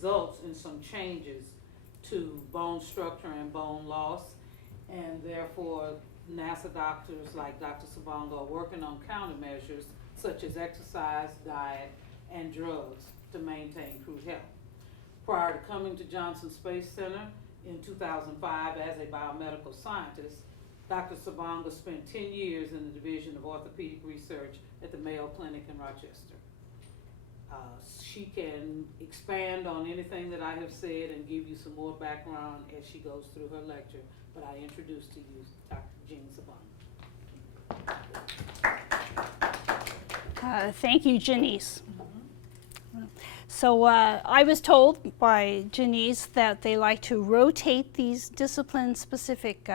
results in some changes to bone structure and bone loss, and therefore NASA doctors like Dr. Savongo are working on countermeasures such as exercise, diet, and drugs to maintain crew health. Prior to coming to Johnson Space Center in 2005 as a biomedical scientist, Dr. Savongo spent 10 years in the Division of Orthopedic Research at the Mayo Clinic in Rochester. She can expand on anything that I have said and give you some more background as she goes through her lecture, but I introduce to you Dr. Jean Savongo. Thank you, Janice. So I was told by Janice that they like to rotate these discipline-specific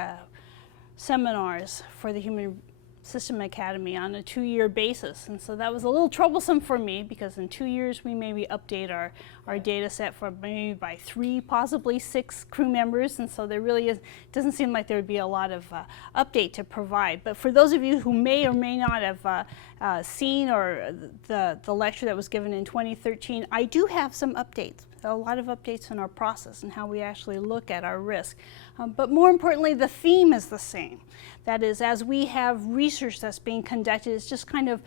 seminars for the Human System Academy on a 2-year basis, and so that was a little troublesome for me because in 2 years we maybe update our data set for maybe by 3, possibly 6 crew members, and so there really doesn't seem like there would be a lot of update to provide. But for those of you who may or may not have seen the lecture that was given in 2013, I do have some updates. A lot of updates in our process and how we actually look at our risk. But more importantly, the theme is the same. That is, as we have research that's being conducted, it's just kind of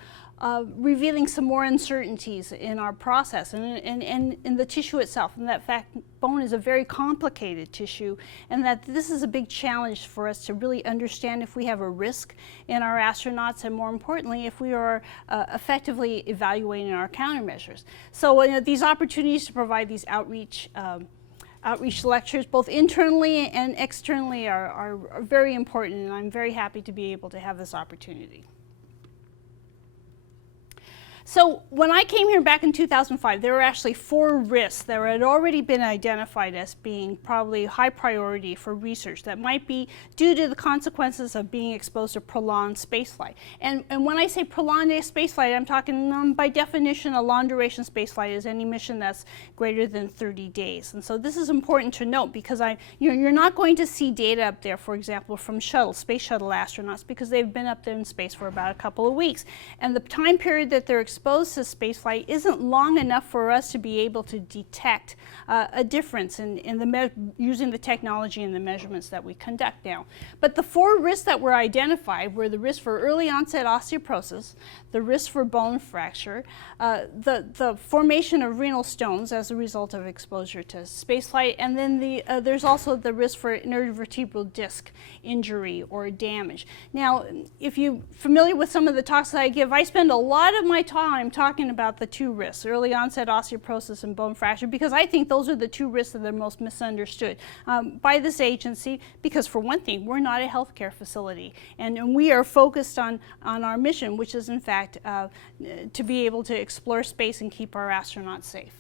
revealing some more uncertainties in our process and in the tissue itself, and that fact bone is a very complicated tissue, and that this is a big challenge for us to really understand if we have a risk in our astronauts, and more importantly, if we are effectively evaluating our countermeasures. So these opportunities to provide these outreach lectures, both internally and externally, are very important, and I'm very happy to be able to have this opportunity. So when I came here back in 2005, there were actually 4 risks that had already been identified as being probably high priority for research that might be due to the consequences of being exposed to prolonged spaceflight. And when I say prolonged spaceflight, I'm talking by definition a long duration spaceflight is any mission that's greater than 30 days. And so this is important to note because you're not going to see data up there, for example, from space shuttle astronauts, because they've been up there in space for about a couple of weeks. And the time period that they're exposed to spaceflight isn't long enough for us to be able to detect a difference in using the technology and the measurements that we conduct now. But the 4 risks that were identified were the risk for early onset osteoporosis, the risk for bone fracture, the formation of renal stones as a result of exposure to spaceflight, and then there's also the risk for intervertebral disc injury or damage. Now, if you're familiar with some of the talks that I give, I spend a lot of my time talking about the 2 risks, early onset osteoporosis and bone fracture, because I think those are the 2 risks that are most misunderstood by this agency, because for one thing, we're not a healthcare facility, and we are focused on our mission, which is in fact to be able to explore space and keep our astronauts safe.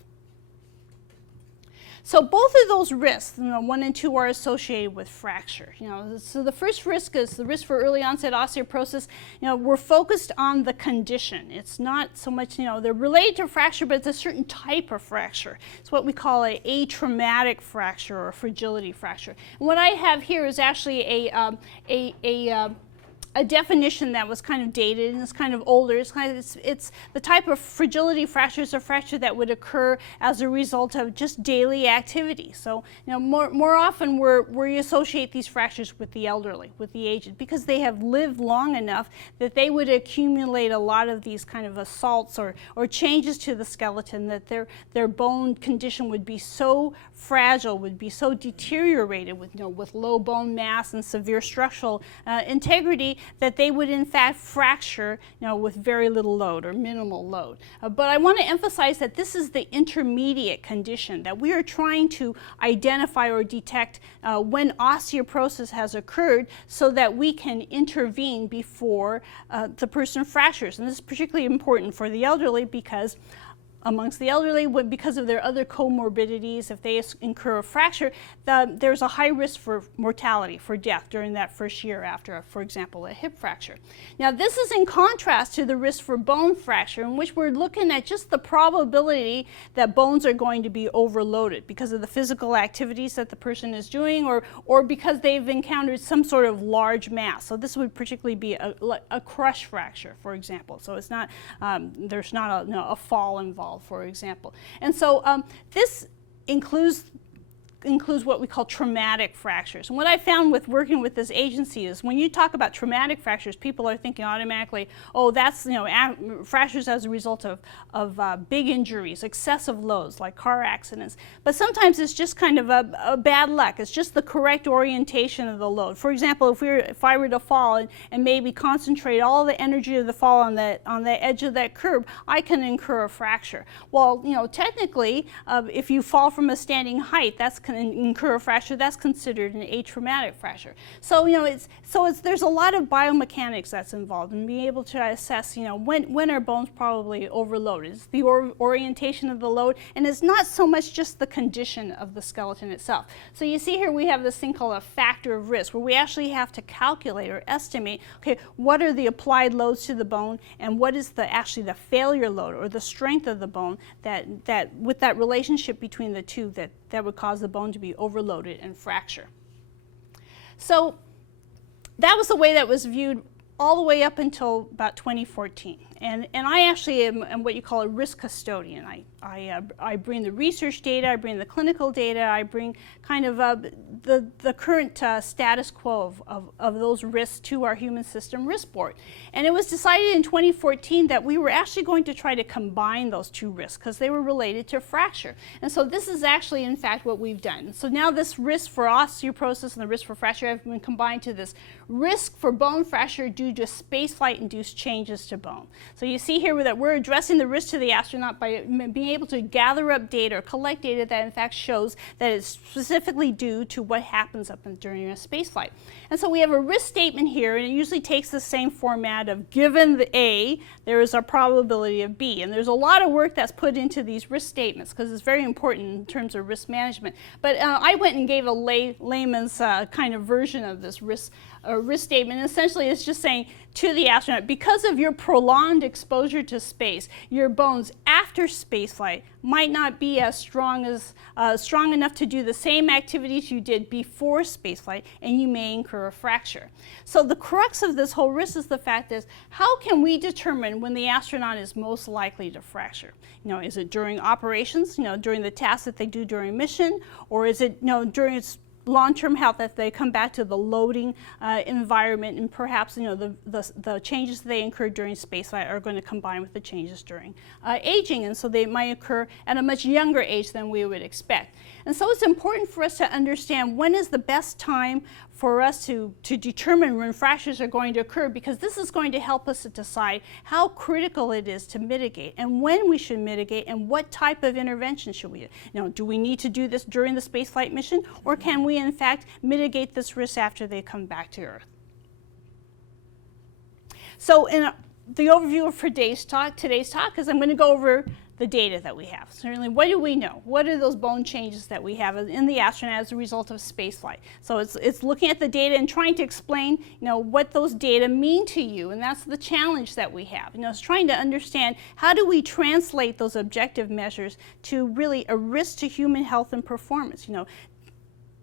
So both of those risks, 1 and 2, are associated with fracture. So the first risk is the risk for early onset osteoporosis. We're focused on the condition. It's not so much, they're related to fracture, but it's a certain type of fracture. It's what we call a atraumatic fracture or fragility fracture. And what I have here is actually a definition that was kind of dated and it's kind of older. It's the type of fragility fracture is a fracture that would occur as a result of just daily activity. So more often we associate these fractures with the elderly, with the aged, because they have lived long enough that they would accumulate a lot of these kind of assaults or changes to the skeleton, that their bone condition would be so fragile, would be so deteriorated with low bone mass and severe structural integrity, that they would in fact fracture with very little load or minimal load. But I want to emphasize that this is the intermediate condition, that we are trying to identify or detect when osteoporosis has occurred so that we can intervene before the person fractures. And this is particularly important for the elderly because amongst the elderly, because of their other comorbidities, if they incur a fracture, there's a high risk for mortality, for death during that first year after, for example, a hip fracture. Now, this is in contrast to the risk for bone fracture, in which we're looking at just the probability that bones are going to be overloaded because of the physical activities that the person is doing, or because they've encountered some sort of large mass. So this would particularly be a crush fracture, for example. So it's not, there's not a fall involved, for example. And so this includes what we call traumatic fractures. And what I found with working with this agency is when you talk about traumatic fractures, people are thinking automatically, oh, that's, you know, fractures as a result of big injuries, excessive loads like car accidents. But sometimes it's just kind of a bad luck. It's just the correct orientation of the load. For example, if I were to fall and maybe concentrate all the energy of the fall on the edge of that curb, I can incur a fracture. Well, you know, technically, if you fall from a standing height, that's can incur a fracture, that's considered an atraumatic fracture. So, you know, there's a lot of biomechanics that's involved in being able to assess, you know, when are bones probably overloaded. It's the orientation of the load, and it's not so much just the condition of the skeleton itself. So you see here we have this thing called a factor of risk, where we actually have to calculate or estimate, okay, what are the applied loads to the bone, and what is actually the failure load or the strength of the bone that with that relationship between the two that would cause the bone to be overloaded and fracture. So that was the way that was viewed all the way up until about 2014. And I actually am what you call a risk custodian. I bring the research data, I bring the clinical data, I bring kind of the current status quo of those risks to our human system risk board. And it was decided in 2014 that we were actually going to try to combine those two risks because they were related to fracture. And so this is actually, in fact, what we've done. So now this risk for osteoporosis and the risk for fracture have been combined to this risk for bone fracture due to spaceflight-induced changes to bone. So you see here that we're addressing the risk to the astronaut by being able to gather up data or collect data that in fact shows that it's specifically due to what happens during a spaceflight. And so we have a risk statement here, and it usually takes the same format of given the A, there is a probability of B. And there's a lot of work that's put into these risk statements because it's very important in terms of risk management. But I went and gave a layman's kind of version of this risk statement. And essentially it's just saying to the astronaut, because of your prolonged exposure to space, your bones after spaceflight might not be as strong enough to do the same activities you did before spaceflight, and you may incur a fracture. So the crux of this whole risk is the fact is, how can we determine when the astronaut is most likely to fracture? You know, is it during operations, you know, during the tasks that they do during mission, or is it, you know, during its long-term health as they come back to the loading environment, and perhaps, you know, the changes they incur during spaceflight are going to combine with the changes during aging, and so they might occur at a much younger age than we would expect. And so it's important for us to understand when is the best time for us to determine when fractures are going to occur, because this is going to help us to decide how critical it is to mitigate and when we should mitigate and what type of intervention should we do. You know, do we need to do this during the spaceflight mission, or can we in fact mitigate this risk after they come back to Earth? So in the overview for today's talk is I'm going to go over the data that we have. Certainly, what do we know? What are those bone changes that we have in the astronaut as a result of spaceflight? So it's looking at the data and trying to explain, you know, what those data mean to you, and that's the challenge that we have. You know, it's trying to understand how do we translate those objective measures to really a risk to human health and performance. You know,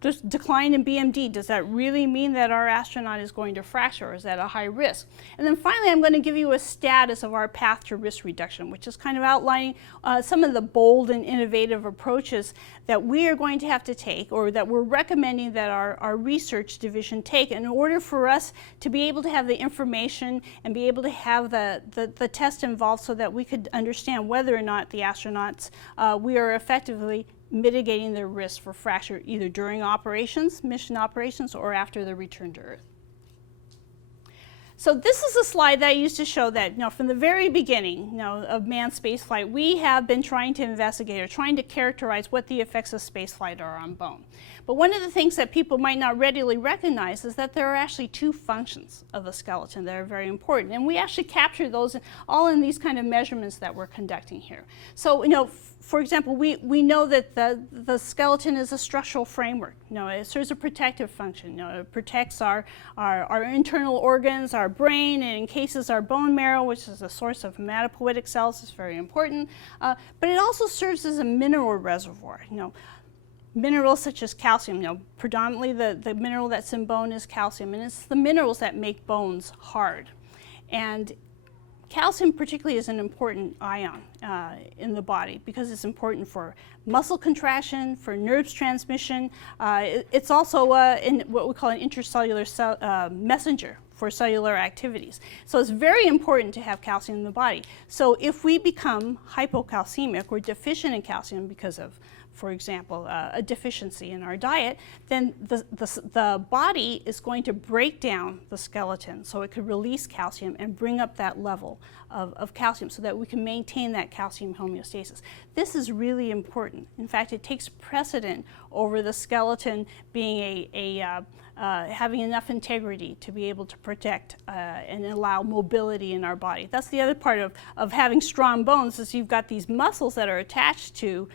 this decline in BMD, does that really mean that our astronaut is going to fracture, or is that a high risk? And then finally, I'm going to give you a status of our path to risk reduction, which is kind of outlining some of the bold and innovative approaches that we are going to have to take, or that we're recommending that our research division take in order for us to be able to have the information and be able to have the test involved so that we could understand whether or not the astronauts, we are effectively mitigating their risk for fracture either during operations, mission operations, or after their return to Earth. So this is a slide that I used to show that, you know, from the very beginning, you know, of manned spaceflight, we have been trying to investigate or trying to characterize what the effects of spaceflight are on bone. But one of the things that people might not readily recognize is that there are actually two functions of the skeleton that are very important. And we actually capture those all in these kind of measurements that we're conducting here. So, you know, for example, we know that the skeleton is a structural framework. You know, it serves a protective function. You know, it protects our internal organs, our brain, and encases our bone marrow, which is a source of hematopoietic cells. It's very important. But it also serves as a mineral reservoir. You know, minerals such as calcium. You know, predominantly the mineral that's in bone is calcium, and it's the minerals that make bones hard. And calcium particularly is an important ion in the body because it's important for muscle contraction, for nerves transmission. It's also in what we call an intercellular messenger for cellular activities. So it's very important to have calcium in the body. So if we become hypocalcemic or deficient in calcium because of, for example, a deficiency in our diet, then the body is going to break down the skeleton so it could release calcium and bring up that level of calcium so that we can maintain that calcium homeostasis. This is really important. In fact, it takes precedent over the skeleton being having enough integrity to be able to protect and allow mobility in our body. That's the other part of having strong bones, is you've got these muscles that are attached to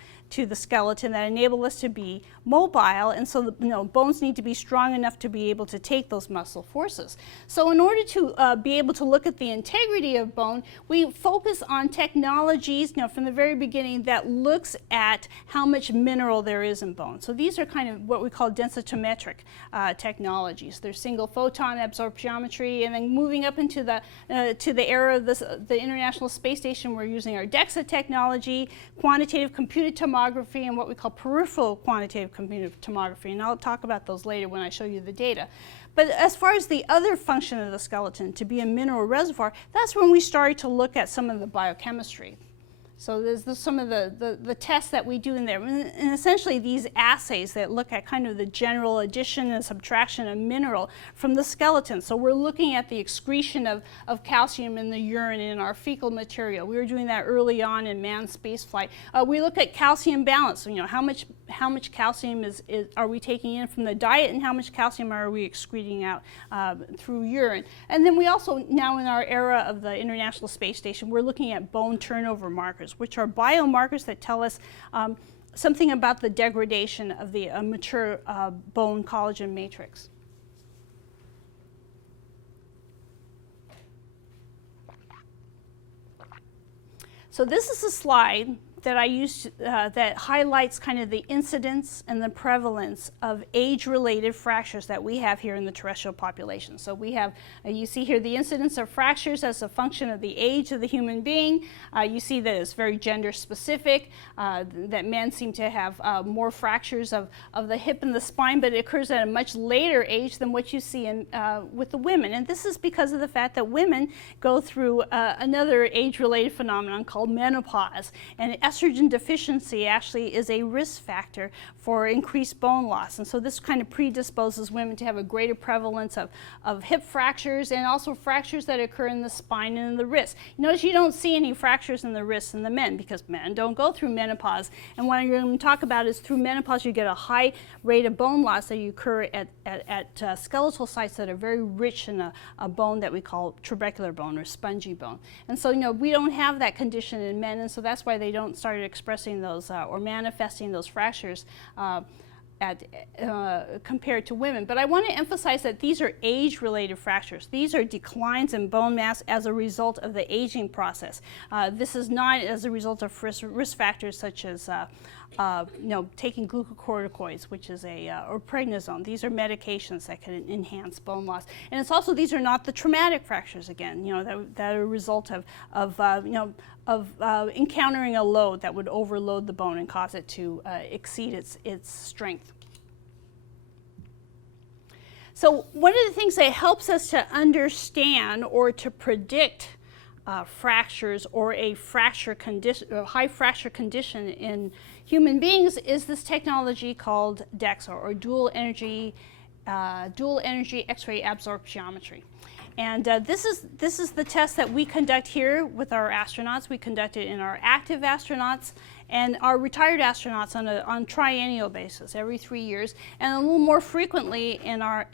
the skeleton that enable us to be mobile, and so bones need to be strong enough to be able to take those muscle forces. So in order to be able to look at the integrity of bone, we focus on technologies from the very beginning that looks at how much mineral there is in bone. So these are kind of what we call densitometric technologies. There's single photon absorptiometry, and then moving up into the era of the International Space Station, we're using our DEXA technology, quantitative computed tomography, and what we call peripheral quantitative computed tomography, and I'll talk about those later when I show you the data. But as far as the other function of the skeleton, to be a mineral reservoir, that's when we started to look at some of the biochemistry. So there's some of the tests that we do in there, and essentially these assays that look at kind of the general addition and subtraction of mineral from the skeleton. So we're looking at the excretion of calcium in the urine in our fecal material. We were doing that early on in manned spaceflight. We look at calcium balance. So, how much calcium are we taking in from the diet, and how much calcium are we excreting out through urine. And then we also, now in our era of the International Space Station, we're looking at bone turnover markers, which are biomarkers that tell us something about the degradation of the mature bone collagen matrix. So this is a slide that I used that highlights kind of the incidence and the prevalence of age-related fractures that we have here in the terrestrial population. So we have, you see here the incidence of fractures as a function of the age of the human being. You see that it's very gender-specific, that men seem to have more fractures of the hip and the spine, but it occurs at a much later age than what you see with the women. And this is because of the fact that women go through another age-related phenomenon called menopause. And estrogen deficiency actually is a risk factor for increased bone loss, and so this kind of predisposes women to have a greater prevalence of hip fractures and also fractures that occur in the spine and in the wrist. You notice you don't see any fractures in the wrists in the men because men don't go through menopause, and what I'm going to talk about is through menopause you get a high rate of bone loss that you occur at skeletal sites that are very rich in a bone that we call trabecular bone or spongy bone. And so we don't have that condition in men, and so that's why they don't start expressing those or manifesting those fractures compared to women. But I want to emphasize that these are age-related fractures. These are declines in bone mass as a result of the aging process. This is not as a result of risk factors such as taking glucocorticoids, which is or prednisone. These are medications that can enhance bone loss. And it's also, these are not the traumatic fractures again, that are a result of encountering a load that would overload the bone and cause it to exceed its strength. So one of the things that helps us to understand or to predict fractures or a fracture condition, or high fracture condition in human beings is this technology called DEXA, or dual energy X-ray absorptiometry. And this is the test that we conduct here with our astronauts. We conduct it in our active astronauts and our retired astronauts on triennial basis every 3 years, and a little more frequently in our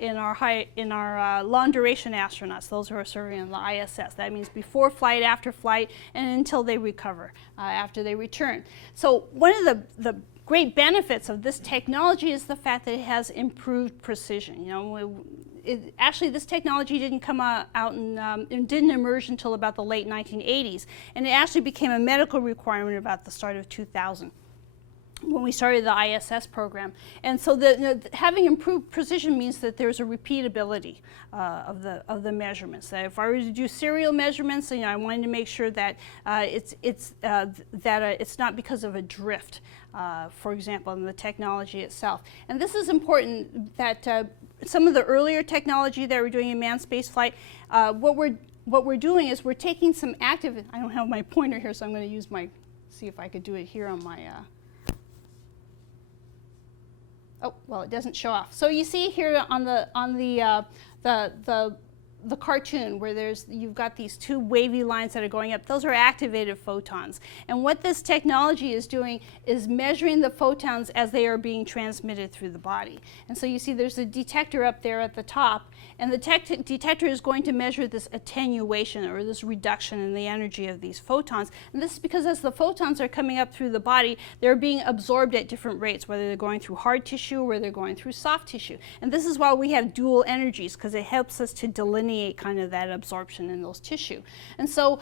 long duration astronauts, those who are serving in the ISS. That means before flight, after flight, and until they recover after they return. So one of the great benefits of this technology is the fact that it has improved precision. Actually, this technology didn't come out and didn't emerge until about the late 1980s, and it actually became a medical requirement about the start of 2000. when we started the ISS program. And so having improved precision means that there's a repeatability of the measurements. That if I were to do serial measurements, I wanted to make sure that it's not because of a drift, for example, in the technology itself. And this is important that some of the earlier technology that we're doing in manned spaceflight, what we're doing is we're taking some active, I don't have my pointer here, so I'm going to use see if I could do it here on my, oh, well, it doesn't show off. So you see here on the cartoon where you've got these two wavy lines that are going up. Those are activated photons. And what this technology is doing is measuring the photons as they are being transmitted through the body. And so you see there's a detector up there at the top, and the detector is going to measure this attenuation or this reduction in the energy of these photons. And this is because as the photons are coming up through the body, they're being absorbed at different rates, whether they're going through hard tissue or they're going through soft tissue. And this is why we have dual energies, because it helps us to delineate kind of that absorption in those tissue. And so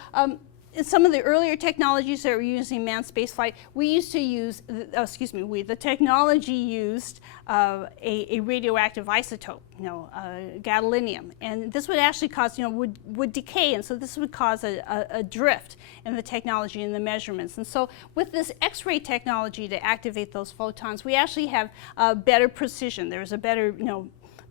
in some of the earlier technologies that we're using in manned spaceflight, we used to use, the technology used a radioactive isotope, gadolinium. And this would actually cause, would decay, and so this would cause a drift in the technology and the measurements. And so with this X-ray technology to activate those photons, we actually have better precision. There's a better,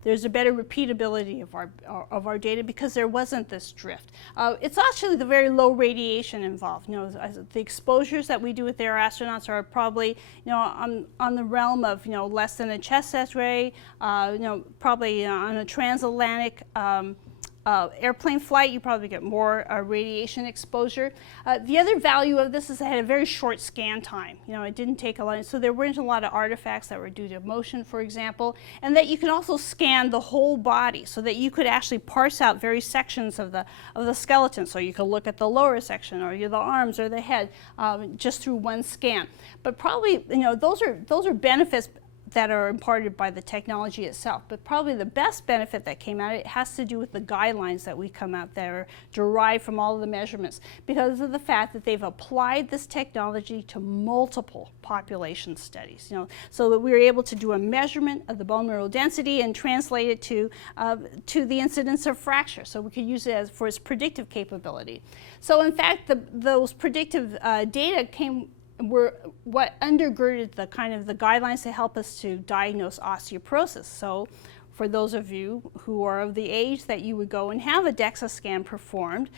there's a better repeatability of our data because there wasn't this drift. It's actually the very low radiation involved. The exposures that we do with our astronauts are probably, on the realm of, less than a chest X-ray, probably on a transatlantic airplane flight, you probably get more radiation exposure. The other value of this is it had a very short scan time. It didn't take a lot, so there weren't a lot of artifacts that were due to motion, for example, and that you can also scan the whole body so that you could actually parse out various sections of the skeleton. So you could look at the lower section or the arms or the head just through one scan. But probably, those are benefits that are imparted by the technology itself. But probably the best benefit that came out, it has to do with the guidelines that we come out that are derived from all of the measurements, because of the fact that they've applied this technology to multiple population studies. So that we were able to do a measurement of the bone mineral density and translate it to the incidence of fracture. So we could use it for its predictive capability. So in fact, those predictive data were what undergirded the guidelines to help us to diagnose osteoporosis. So for those of you who are of the age that you would go and have a DEXA scan performed,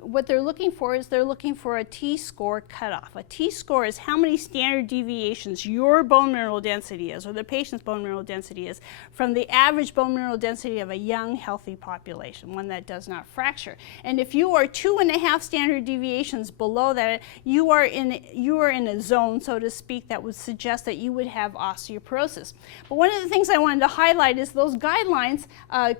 what they're looking for is they're looking for a T-score cutoff. A T-score is how many standard deviations your bone mineral density is, or the patient's bone mineral density is, from the average bone mineral density of a young, healthy population, one that does not fracture. And if you are 2.5 standard deviations below that, you are in a zone, so to speak, that would suggest that you would have osteoporosis. But one of the things I wanted to highlight is those guidelines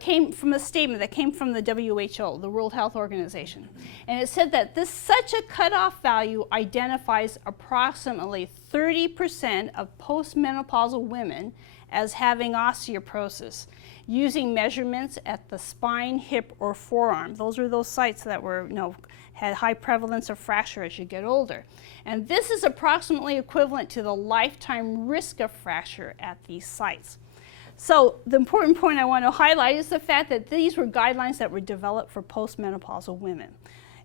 came from a statement that came from the WHO, the World Health Organization. And it said that such a cutoff value identifies approximately 30% of postmenopausal women as having osteoporosis, using measurements at the spine, hip, or forearm. Those are those sites that had high prevalence of fracture as you get older. And this is approximately equivalent to the lifetime risk of fracture at these sites. So the important point I want to highlight is the fact that these were guidelines that were developed for postmenopausal women.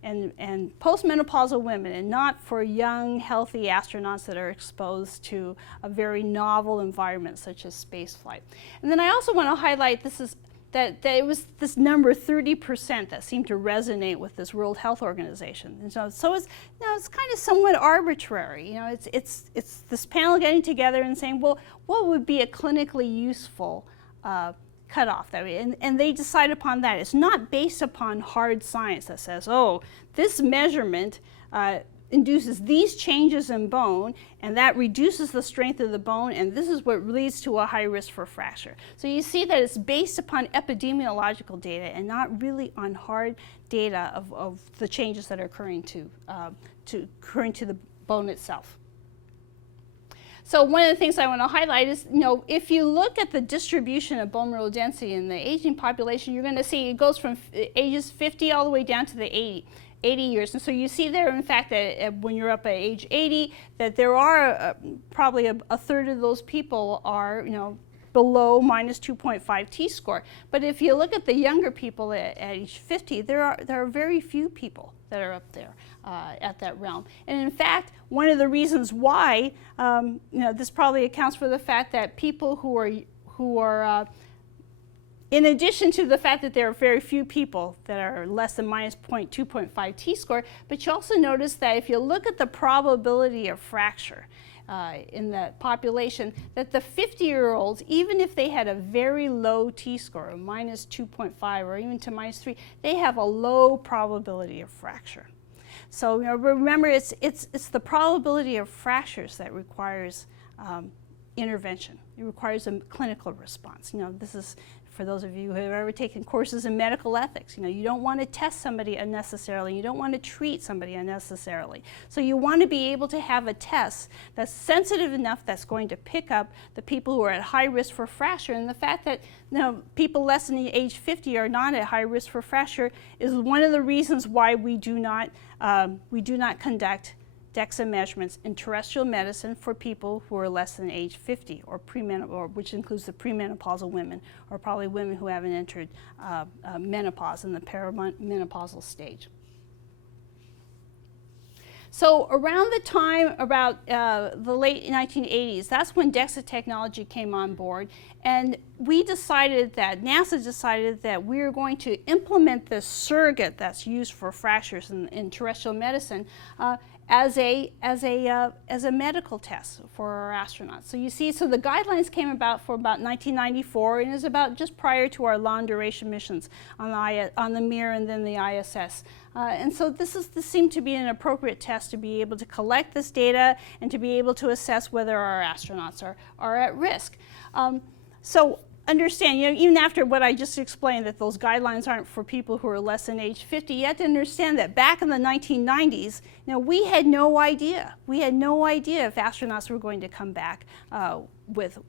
And postmenopausal women, and not for young, healthy astronauts that are exposed to a very novel environment such as spaceflight. And then I also want to highlight that it was this number 30% that seemed to resonate with this World Health Organization. And so it's it's kind of somewhat arbitrary. It's this panel getting together and saying, well, what would be a clinically useful cutoff? And they decide upon that. It's not based upon hard science that says, oh, this measurement induces these changes in bone, and that reduces the strength of the bone, and this is what leads to a high risk for fracture. So you see that it's based upon epidemiological data and not really on hard data of the changes that are occurring to the bone itself. So one of the things I want to highlight is, if you look at the distribution of bone mineral density in the aging population, you're going to see it goes from ages 50 all the way down to the 80. 80 years. And so you see there, in fact, that when you're up at age 80, that there are probably a third of those people are, below minus 2.5 t-score. But if you look at the younger people at age 50, there are very few people that are up there at that realm. And in fact, one of the reasons why, this probably accounts for the fact that people who are in addition to the fact that there are very few people that are less than minus 2.5 t-score, but you also notice that if you look at the probability of fracture in the population, that the 50-year-olds, even if they had a very low t-score, of minus 2.5 or even to minus 3, they have a low probability of fracture. So remember, it's the probability of fractures that requires intervention. It requires a clinical response. This is for those of you who have ever taken courses in medical ethics. You don't want to test somebody unnecessarily. You don't want to treat somebody unnecessarily. So you want to be able to have a test that's sensitive enough that's going to pick up the people who are at high risk for fracture. And the fact that people less than the age 50 are not at high risk for fracture is one of the reasons why we do not conduct DEXA measurements in terrestrial medicine for people who are less than age 50 or premenopausal, which includes the premenopausal women, or probably women who haven't entered menopause in the perimenopausal stage. So around the time, about the late 1980s, that's when DEXA technology came on board, and NASA decided that we were going to implement this surrogate that's used for fractures in terrestrial medicine as a medical test for our astronauts. So you see, so the guidelines came about for about 1994, and is about just prior to our long duration missions on the Mir and then the ISS. And so this seemed to be an appropriate test to be able to collect this data and to be able to assess whether our astronauts are at risk. So understand, even after what I just explained, that those guidelines aren't for people who are less than age 50, you have to understand that back in the 1990s, we had no idea. We had no idea if astronauts were going to come back with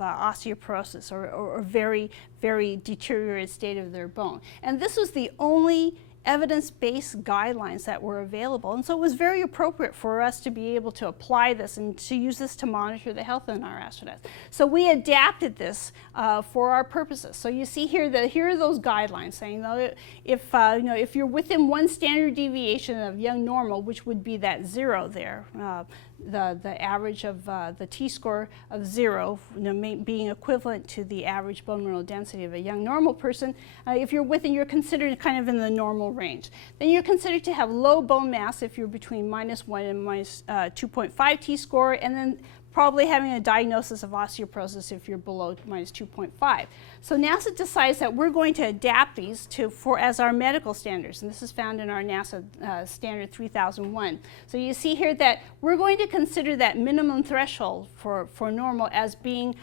osteoporosis or very, very deteriorated state of their bone. And this was the only evidence-based guidelines that were available. And so it was very appropriate for us to be able to apply this and to use this to monitor the health of our astronauts. So we adapted this for our purposes. So you see here that here are those guidelines saying if you're within one standard deviation of young normal, which would be that 0 there, the average of the t-score of 0, being equivalent to the average bone mineral density of a young normal person. If you're within, you're considered kind of in the normal range. Then you're considered to have low bone mass if you're between minus 1 and minus 2.5 t-score, and then probably having a diagnosis of osteoporosis if you're below minus 2.5. So NASA decides that we're going to adapt these as our medical standards, and this is found in our NASA standard 3001. So you see here that we're going to consider that minimum threshold for normal as being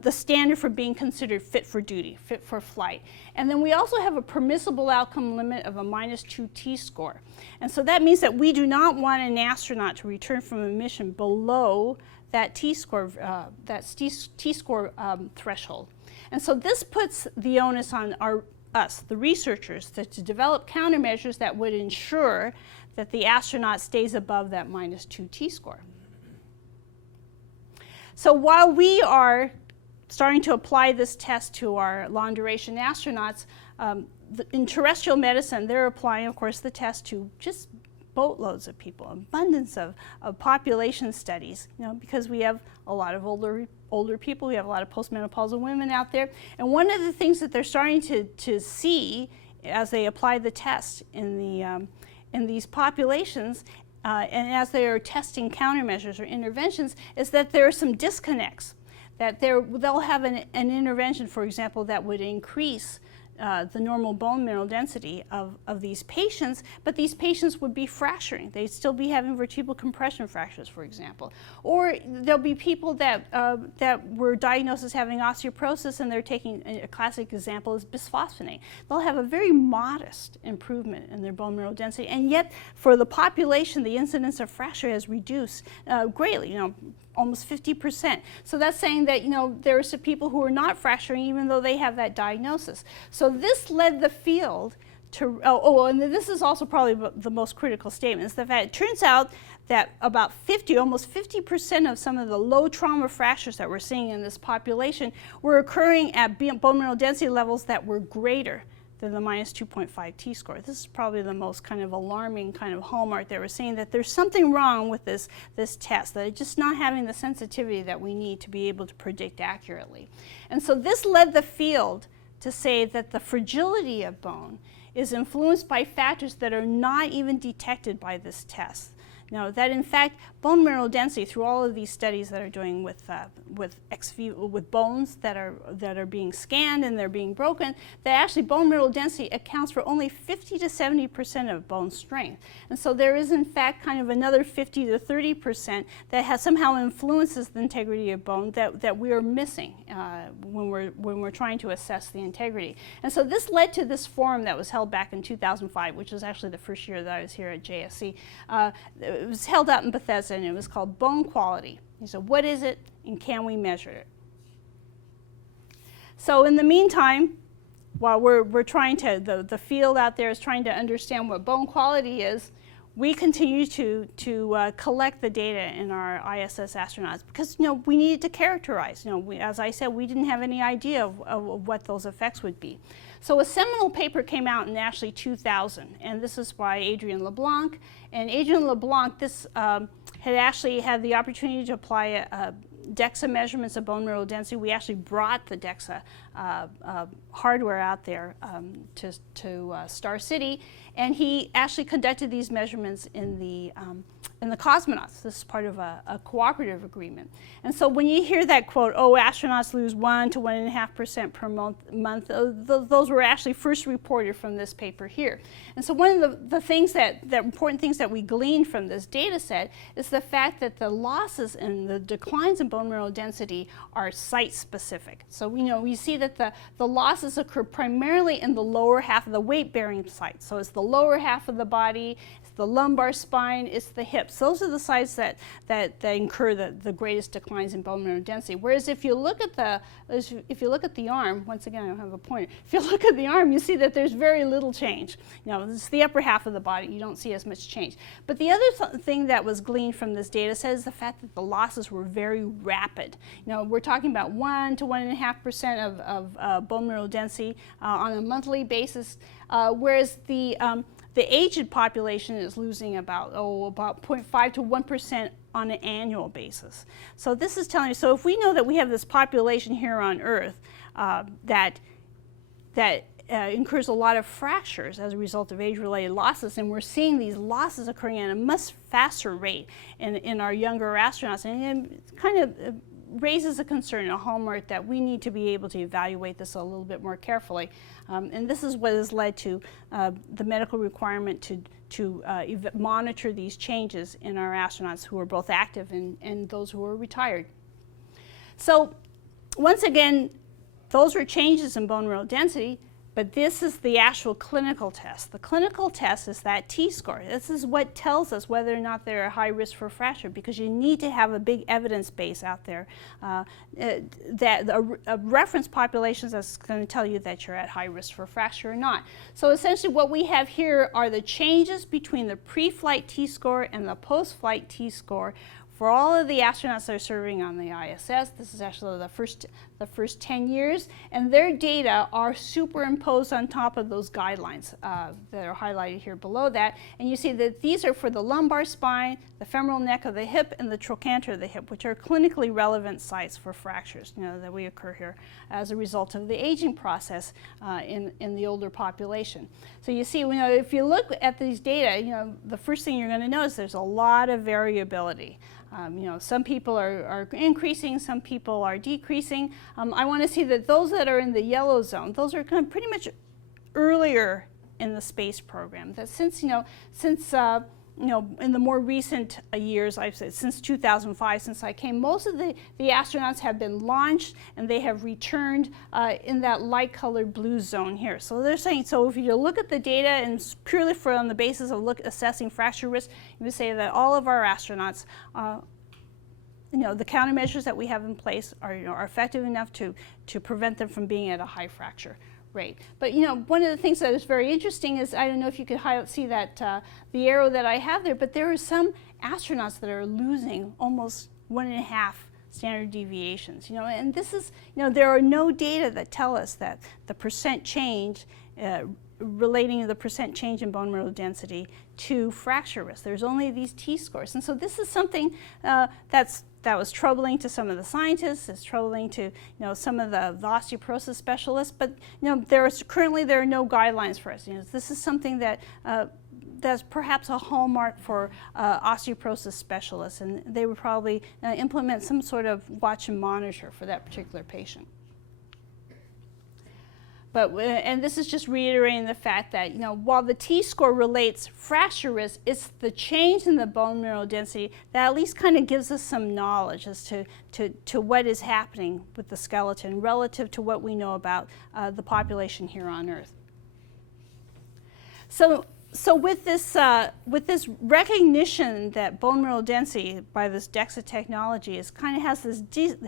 the standard for being considered fit for duty, fit for flight. And then we also have a permissible outcome limit of a minus 2 t-score. And so that means that we do not want an astronaut to return from a mission below that t-score threshold. And so this puts the onus on us, the researchers, to develop countermeasures that would ensure that the astronaut stays above that minus 2 t-score. So while we are starting to apply this test to our long-duration astronauts, in terrestrial medicine, they're applying, of course, the test to just boatloads of people, abundance of population studies, because we have a lot of older people, we have a lot of postmenopausal women out there. And one of the things that they're starting to see as they apply the test in these populations, and as they are testing countermeasures or interventions, is that there are some disconnects. That they'll have an intervention, for example, that would increase the normal bone mineral density of these patients, but these patients would be fracturing. They'd still be having vertebral compression fractures, for example. Or there'll be people that were diagnosed as having osteoporosis, and they're taking, a classic example is bisphosphonate. They'll have a very modest improvement in their bone mineral density, and yet for the population, the incidence of fracture has reduced greatly, almost 50%. So that's saying that, there are some people who are not fracturing even though they have that diagnosis. So this led the field and this is also probably the most critical statement, is the fact it turns out that about almost 50% of some of the low trauma fractures that we're seeing in this population were occurring at bone mineral density levels that were greater than the minus 2.5 t-score. This is probably the most kind of alarming kind of hallmark that we're seeing, that there's something wrong with this test, that it's just not having the sensitivity that we need to be able to predict accurately. And so this led the field to say that the fragility of bone is influenced by factors that are not even detected by this test. Now, that in fact, bone mineral density, through all of these studies that are doing with bones that are being scanned and they're being broken, that actually bone mineral density accounts for only 50 to 70% of bone strength. And so there is in fact kind of another 50 to 30% that somehow influences the integrity of bone that we are missing when we're trying to assess the integrity. And so this led to this forum that was held back in 2005, which was actually the first year that I was here at JSC. It was held out in Bethesda, and it was called Bone Quality. So what is it, and can we measure it? So in the meantime, while we're trying to, the field out there is trying to understand what bone quality is, we continue to collect the data in our ISS astronauts, because we needed to characterize. As I said, we didn't have any idea of what those effects would be. So a seminal paper came out in actually 2000, and this is by Adrian LeBlanc. And Adrian LeBlanc, had actually had the opportunity to apply DEXA measurements of bone mineral density. We actually brought the DEXA hardware out there to Star City, and he actually conducted these measurements in the cosmonauts. This is part of a cooperative agreement. And so when you hear that quote, oh, astronauts lose 1 to 1.5% per month, those were actually first reported from this paper here. And so one of the important things that we gleaned from this data set is the fact that the losses and the declines in bone mineral density are site specific. So we see that the losses occur primarily in the lower half of the weight-bearing sites. So it's the lower half of the body, it's the lumbar spine, it's the hips. Those are the sites that incur the greatest declines in bone mineral density. Whereas if you look at the arm, once again I don't have a pointer, if you look at the arm, you see that there's very little change. It's the upper half of the body, you don't see as much change. But the other thing that was gleaned from this data set is the fact that the losses were very rapid. We're talking about 1 to 1.5% of bone mineral density on a monthly basis, whereas the aged population is losing about 0.5 to 1% on an annual basis. So this is telling you, so if we know that we have this population here on Earth that incurs a lot of fractures as a result of age-related losses, and we're seeing these losses occurring at a much faster rate in our younger astronauts, and it kind of raises a concern, a hallmark that we need to be able to evaluate this a little bit more carefully. And this is what has led to the medical requirement to monitor these changes in our astronauts who are both active and those who are retired. So once again, those are changes in bone mineral density, but this is the actual clinical test. The clinical test is that t-score. This is what tells us whether or not they're at high risk for fracture, because you need to have a big evidence base out there, a reference population that's going to tell you that you're at high risk for fracture or not. So essentially what we have here are the changes between the pre-flight t-score and the post-flight t-score for all of the astronauts that are serving on the ISS. This is actually the first 10 years, and their data are superimposed on top of those guidelines that are highlighted here below that. And you see that these are for the lumbar spine, the femoral neck of the hip, and the trochanter of the hip, which are clinically relevant sites for fractures that we occur here as a result of the aging process in the older population. So you see, if you look at these data, the first thing you're going to notice there's a lot of variability. Some people are increasing, some people are decreasing. I want to see that those that are in the yellow zone, those are kind of pretty much earlier in the space program. That since in the more recent years, I've said since 2005, since I came, most of the astronauts have been launched and they have returned in that light-colored blue zone here. So they're saying, so if you look at the data and purely on the basis of assessing fracture risk, you would say that all of our astronauts, the countermeasures that we have in place are effective enough to prevent them from being at a high fracture rate. But one of the things that is very interesting is, I don't know if you could see that the arrow that I have there, but there are some astronauts that are losing almost 1.5 standard deviations. And this is, there are no data that tell us that the percent change relating to the percent change in bone mineral density to fracture risk. There's only these T-scores. And so this is something that was troubling to some of the scientists, it's troubling to some of the osteoporosis specialists, but there are no guidelines for us. This is something that that's perhaps a hallmark for osteoporosis specialists, and they would probably implement some sort of watch and monitor for that particular patient. But, and this is just reiterating the fact that, while the T-score relates fracture risk, it's the change in the bone mineral density that at least kind of gives us some knowledge as to what is happening with the skeleton relative to what we know about the population here on Earth. So with this recognition that bone mineral density by this DEXA technology kind of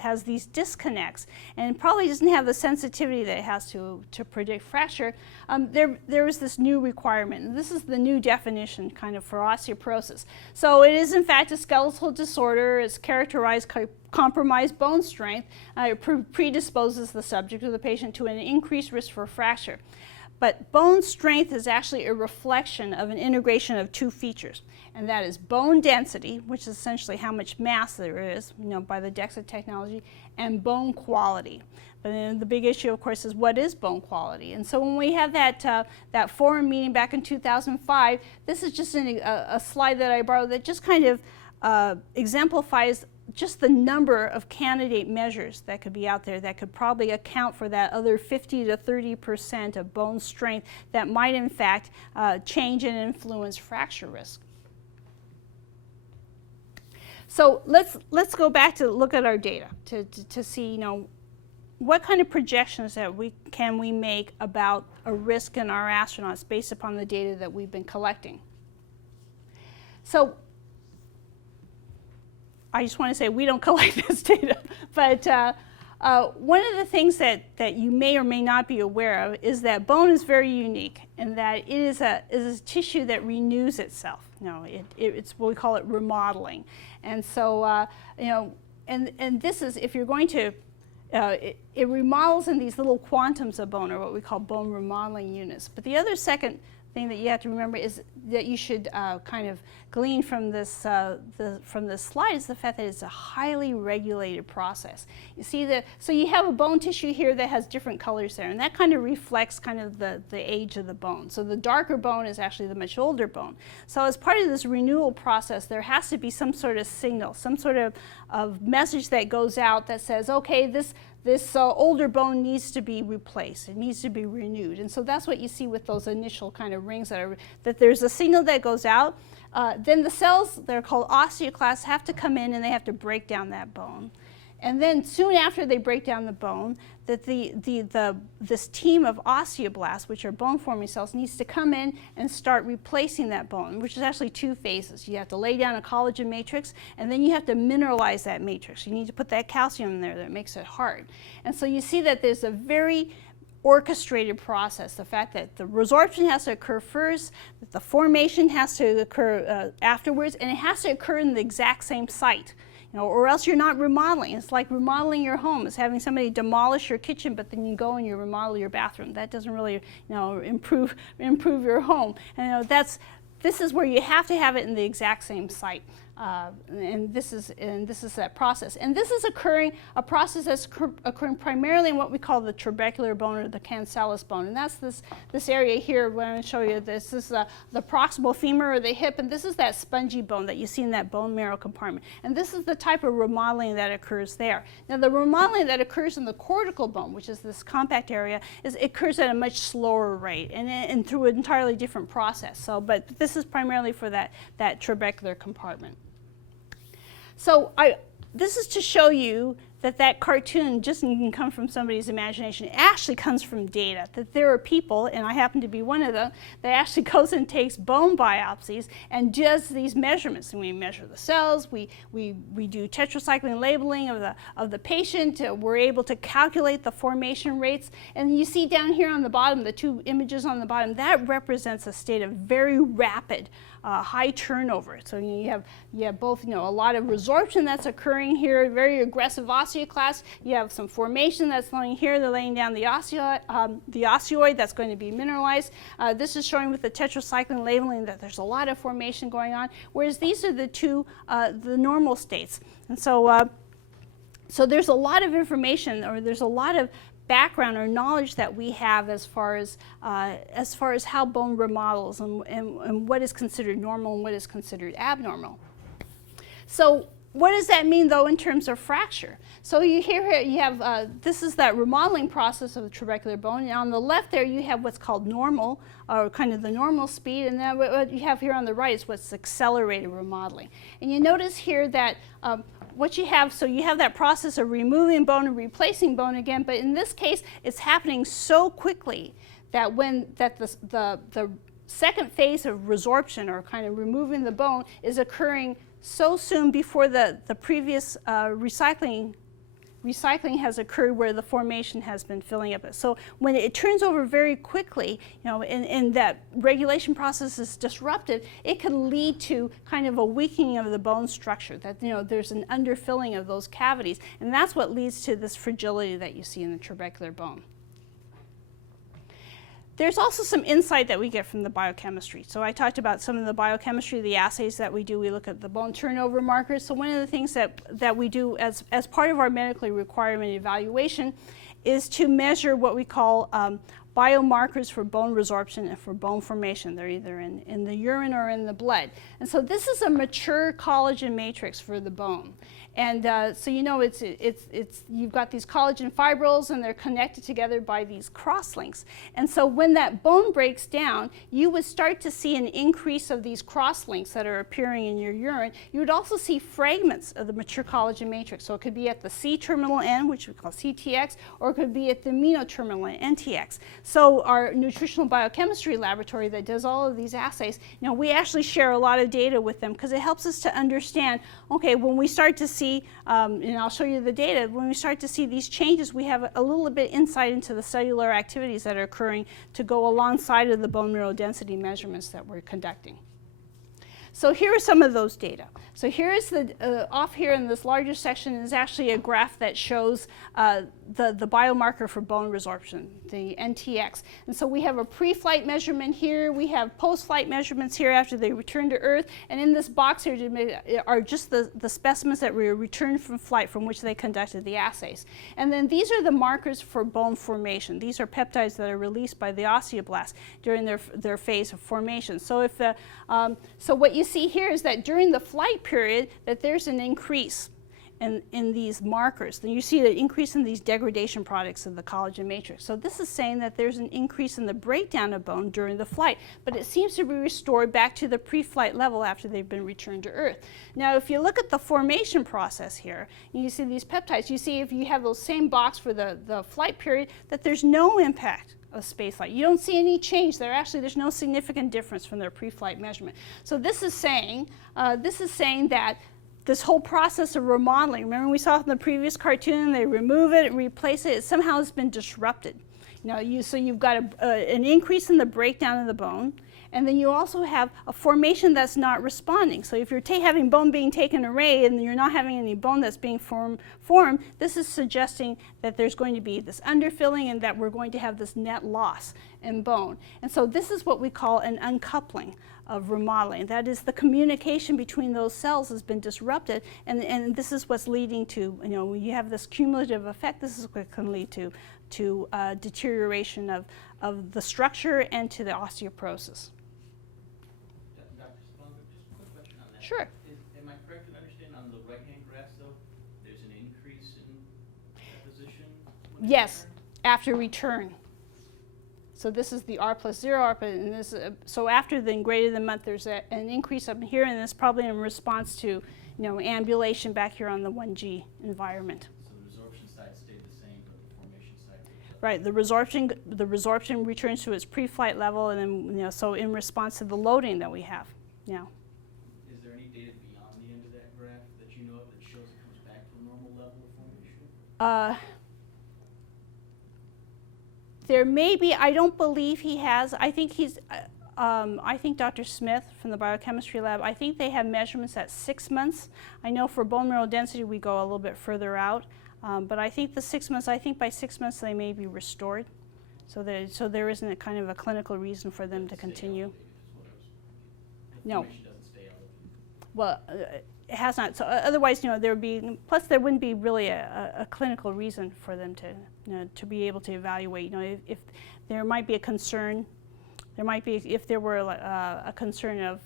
has these disconnects and probably doesn't have the sensitivity that it has to predict fracture, there is this new requirement. And this is the new definition kind of for osteoporosis. So it is in fact a skeletal disorder. It's characterized compromised bone strength. It predisposes the subject or the patient to an increased risk for fracture. But bone strength is actually a reflection of an integration of two features, and that is bone density, which is essentially how much mass there is, by the DEXA technology, and bone quality. But then the big issue, of course, is what is bone quality? And so when we had that forum meeting back in 2005, this is just a slide that I borrowed that just kind of exemplifies just the number of candidate measures that could be out there that could probably account for that other 50 to 30% of bone strength that might in fact change and influence fracture risk. So let's go back to look at our data to see what kind of projections that can we make about a risk in our astronauts based upon the data that we've been collecting. So I just want to say we don't collect this data, but one of the things that you may or may not be aware of is that bone is very unique in that it is a tissue that renews itself. It's what we call it remodeling, and so and this is, if you're going to it remodels in these little quantums of bone, or what we call bone remodeling units. But the other second thing that you have to remember is that you should kind of glean from this slide is the fact that it's a highly regulated process. You see so you have a bone tissue here that has different colors there, and that kind of reflects kind of the age of the bone. So the darker bone is actually the much older bone. So as part of this renewal process, there has to be some sort of signal, some sort of message that goes out that says, okay, this older bone needs to be replaced. It needs to be renewed. And so that's what you see with those initial kind of rings that there's a signal that goes out. Then the cells, they're called osteoclasts, have to come in and they have to break down that bone. And then soon after they break down the bone, that this team of osteoblasts, which are bone-forming cells, needs to come in and start replacing that bone, which is actually two phases. You have to lay down a collagen matrix, and then you have to mineralize that matrix. You need to put that calcium in there that makes it hard. And so you see that there's a very orchestrated process. The fact that the resorption has to occur first, that the formation has to occur afterwards, and it has to occur in the exact same site. Or else you're not remodeling. It's like remodeling your home. It's having somebody demolish your kitchen, but then you go and you remodel your bathroom. That doesn't really, improve your home. And this is where you have to have it in the exact same site. And this is that process. And this is a process that's occurring primarily in what we call the trabecular bone, or the cancellous bone. And that's this area here. When I'm going to show you this is the proximal femur, or the hip, and this is that spongy bone that you see in that bone marrow compartment. And this is the type of remodeling that occurs there. Now the remodeling that occurs in the cortical bone, which is this compact area, it occurs at a much slower rate and through an entirely different process. But this is primarily for that trabecular compartment. So this is to show you that cartoon just didn't come from somebody's imagination. It actually comes from data, that there are people, and I happen to be one of them, that actually goes and takes bone biopsies and does these measurements. And we measure the cells, we do tetracycline labeling of the patient, we're able to calculate the formation rates. And you see down here on the bottom, the two images on the bottom, that represents a state of very rapid high turnover. So you have both, a lot of resorption that's occurring here, very aggressive osteoclast. You have some formation that's laying here. They're laying down the osteoid that's going to be mineralized. This is showing with the tetracycline labeling that there's a lot of formation going on, whereas these are the two, the normal states. And so, so there's a lot of information, or there's a lot of background or knowledge that we have as far as how bone remodels and what is considered normal and what is considered abnormal. So what does that mean though in terms of fracture? So you have this is that remodeling process of the trabecular bone, and on the left there you have what's called normal, or kind of the normal speed, and then what you have here on the right is what's accelerated remodeling. And you notice here that what you have, so you have that process of removing bone and replacing bone again, but in this case it's happening so quickly that the second phase of resorption, or kind of removing the bone, is occurring so soon before the previous recycling has occurred, where the formation has been filling up. So when it turns over very quickly, and that regulation process is disrupted, it can lead to kind of a weakening of the bone structure, that there's an underfilling of those cavities, and that's what leads to this fragility that you see in the trabecular bone. There's also some insight that we get from the biochemistry. So I talked about some of the biochemistry, the assays that we do. We look at the bone turnover markers. So one of the things that we do as part of our medically requirement evaluation is to measure what we call biomarkers for bone resorption and for bone formation. They're either in the urine or in the blood. And so this is a mature collagen matrix for the bone. And so you've got these collagen fibrils, and they're connected together by these crosslinks. And so when that bone breaks down, you would start to see an increase of these crosslinks that are appearing in your urine. You would also see fragments of the mature collagen matrix. So it could be at the C-terminal end, which we call CTX, or it could be at the amino-terminal end, NTX. So our nutritional biochemistry laboratory that does all of these assays, we actually share a lot of data with them, because it helps us to understand, okay, when we start to see, and I'll show you the data, when we start to see these changes, we have a little bit insight into the cellular activities that are occurring to go alongside of the bone mineral density measurements that we're conducting. So here are some of those data. So here is off here in this larger section is actually a graph that shows the biomarker for bone resorption, the NTX. And so we have a pre-flight measurement here, we have post-flight measurements here after they return to Earth, and in this box here are just the specimens that were returned from flight from which they conducted the assays. And then these are the markers for bone formation. These are peptides that are released by the osteoblast during their phase of formation. So so what you see here is that during the flight period, that there's an increase in these markers. Then you see the increase in these degradation products of the collagen matrix. So this is saying that there's an increase in the breakdown of bone during the flight, but it seems to be restored back to the pre-flight level after they've been returned to Earth. Now, if you look at the formation process here, and you see these peptides, you see if you have those same box for the flight period, that there's no impact of spaceflight. You don't see any change there. Actually, there's no significant difference from their pre-flight measurement. So this is saying that this whole process of remodeling, remember we saw in the previous cartoon, they remove it and replace it, somehow has been disrupted. So you've got an increase in the breakdown of the bone, and then you also have a formation that's not responding. So if you're having bone being taken away and you're not having any bone that's being formed, this is suggesting that there's going to be this underfilling and that we're going to have this net loss in bone. And so this is what we call an uncoupling of remodeling. That is, the communication between those cells has been disrupted, and this is what's leading to, when you have this cumulative effect, this is what can lead to deterioration of the structure and to the osteoporosis. Dr. Sponger, just a quick question on that. Sure. Am I correct in understanding on the right-hand graph, though, there's an increase in deposition? Yes, after return. So this is the R+0, and this. So after the greater than month, there's an increase up here, and it's probably in response to, ambulation back here on the 1G environment. So there's Right, the resorption returns to its pre-flight level, and then so in response to the loading that we have. Yeah. Is there any data beyond the end of that graph that you know of that shows it comes back to a normal level of formation? There may be. I don't believe he has. I think he's. I think Dr. Smith from the Biochemistry lab, I think they have measurements at 6 months. I know for bone mineral density we go a little bit further out, but I think the 6 months, I think by 6 months they may be restored. So there isn't a kind of a clinical reason for them to continue. No. Doesn't stay elevated. Well, it has not. So otherwise, there would be, plus there wouldn't be really a clinical reason for them to be able to evaluate. If there might be a concern, if there were a concern of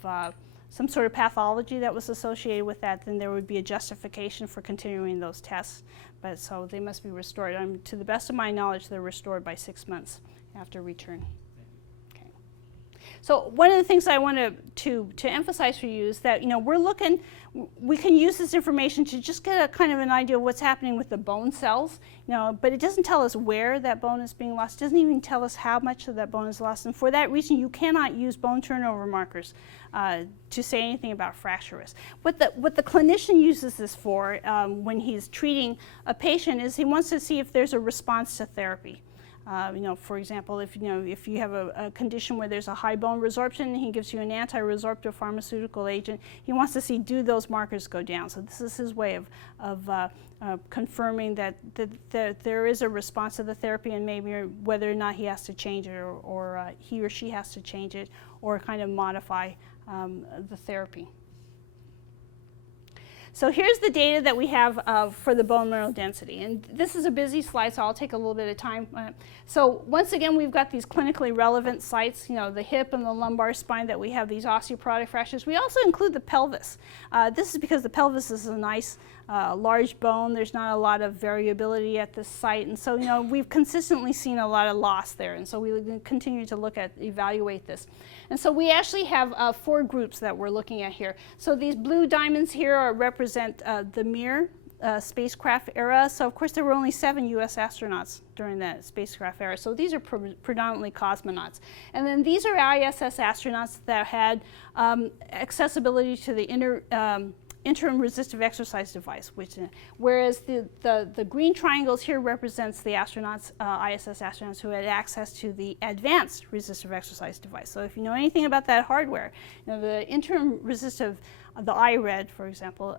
some sort of pathology that was associated with that, then there would be a justification for continuing those tests. But so they must be restored. To the best of my knowledge, they're restored by 6 months after return. Okay. So one of the things I want to emphasize for you is that we can use this information to just get a kind of an idea of what's happening with the bone cells, but it doesn't tell us where that bone is being lost. It doesn't even tell us how much of that bone is lost, and for that reason you cannot use bone turnover markers to say anything about fracture risk. What the clinician uses this for when he's treating a patient is he wants to see if there's a response to therapy. For example, if you have a condition where there's a high bone resorption, he gives you an anti-resorptive pharmaceutical agent. He wants to see, do those markers go down? So this is his way of confirming that there is a response to the therapy, and maybe whether or not he has to change it, or he or she has to change it, or kind of modify the therapy. So here's the data that we have for the bone mineral density. And this is a busy slide, so I'll take a little bit of time. So once again, we've got these clinically relevant sites, the hip and the lumbar spine, that we have these osteoporotic fractures. We also include the pelvis. This is because the pelvis is a nice large bone. There's not a lot of variability at this site. And so, we've consistently seen a lot of loss there. And so we continue to evaluate this. And so we actually have 4 groups that we're looking at here. So these blue diamonds here represent the Mir spacecraft era. So of course there were only 7 US astronauts during that spacecraft era. So these are predominantly cosmonauts. And then these are ISS astronauts that had accessibility to the interim resistive exercise device, whereas the green triangles here represents the astronauts, ISS astronauts who had access to the advanced resistive exercise device. So if you know anything about that hardware, the interim resistive, the IRED, for example,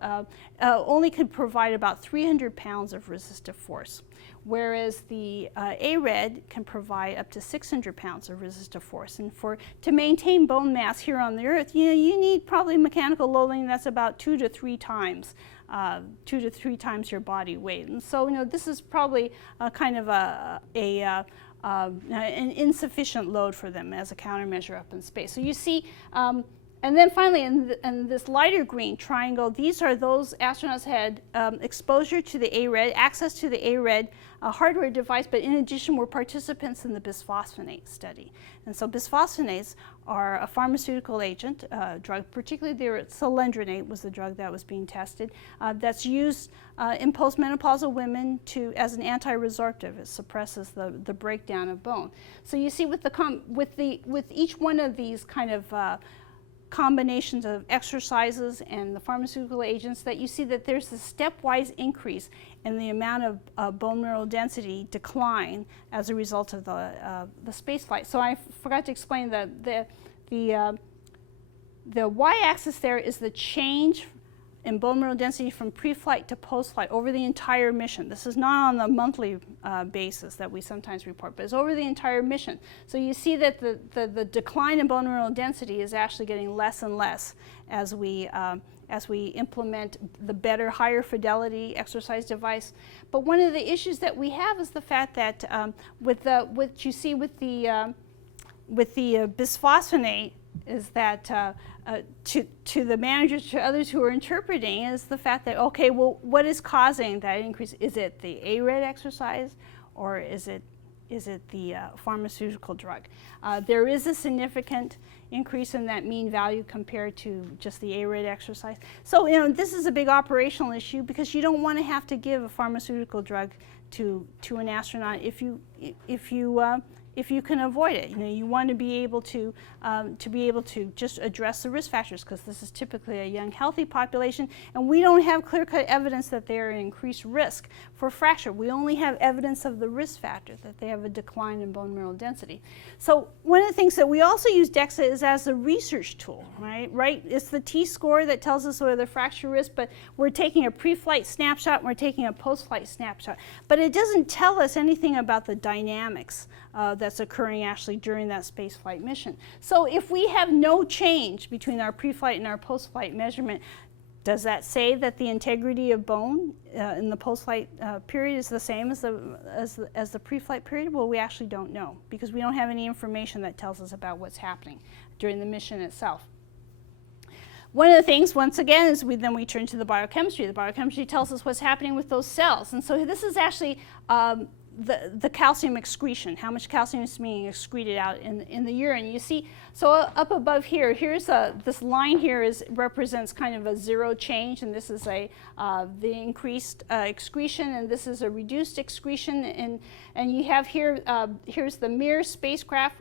only could provide about 300 pounds of resistive force, whereas the ARED can provide up to 600 pounds of resistive force. And to maintain bone mass here on the Earth, you need probably mechanical loading that's about 2 to 3 times your body weight. And so, this is probably kind of an insufficient load for them as a countermeasure up in space. So you see. And then finally, in this lighter green triangle, these are those astronauts who had exposure to the ARED, access to the ARED hardware device, but in addition were participants in the bisphosphonate study. And so bisphosphonates are a pharmaceutical agent, drug, particularly the cylindronate was the drug that was being tested, that's used in postmenopausal women as an anti-resorptive. It suppresses the breakdown of bone. So you see with each one of these kind of combinations of exercises and the pharmaceutical agents, that you see that there's a stepwise increase in the amount of bone mineral density decline as a result of the space flight. So I forgot to explain that the y-axis there is the change in bone mineral density from pre-flight to post-flight over the entire mission. This is not on the monthly basis that we sometimes report, but it's over the entire mission. So you see that the decline in bone mineral density is actually getting less and less as we implement the better, higher fidelity exercise device. But one of the issues that we have is the fact that what you see with the bisphosphonate is that to the managers, to others who are interpreting, is the fact that, okay, well, what is causing that increase? Is it the ARED exercise, or is it the pharmaceutical drug? There is a significant increase in that mean value compared to just the ARED exercise. So, this is a big operational issue because you don't want to have to give a pharmaceutical drug to an astronaut if you can avoid it. You want to be able to just address the risk factors, because this is typically a young, healthy population, and we don't have clear-cut evidence that they are at increased risk for fracture. We only have evidence of the risk factor, that they have a decline in bone mineral density. So one of the things that we also use DEXA is as a research tool, right? It's the T-score that tells us what are the fracture risk, but we're taking a pre-flight snapshot and we're taking a post-flight snapshot. But it doesn't tell us anything about the dynamics that's occurring actually during that space flight mission. So if we have no change between our pre-flight and our post-flight measurement, does that say that the integrity of bone in the post-flight period is the same as the pre-flight period? Well, we actually don't know, because we don't have any information that tells us about what's happening during the mission itself. One of the things, once again, is we turn to the biochemistry. The biochemistry tells us what's happening with those cells. And so this is actually the calcium excretion, how much calcium is being excreted out in the urine. You see, so up above here, here's this line here represents kind of a zero change, and this is the increased excretion, and this is a reduced excretion, and you have here, here's the Mir spacecraft,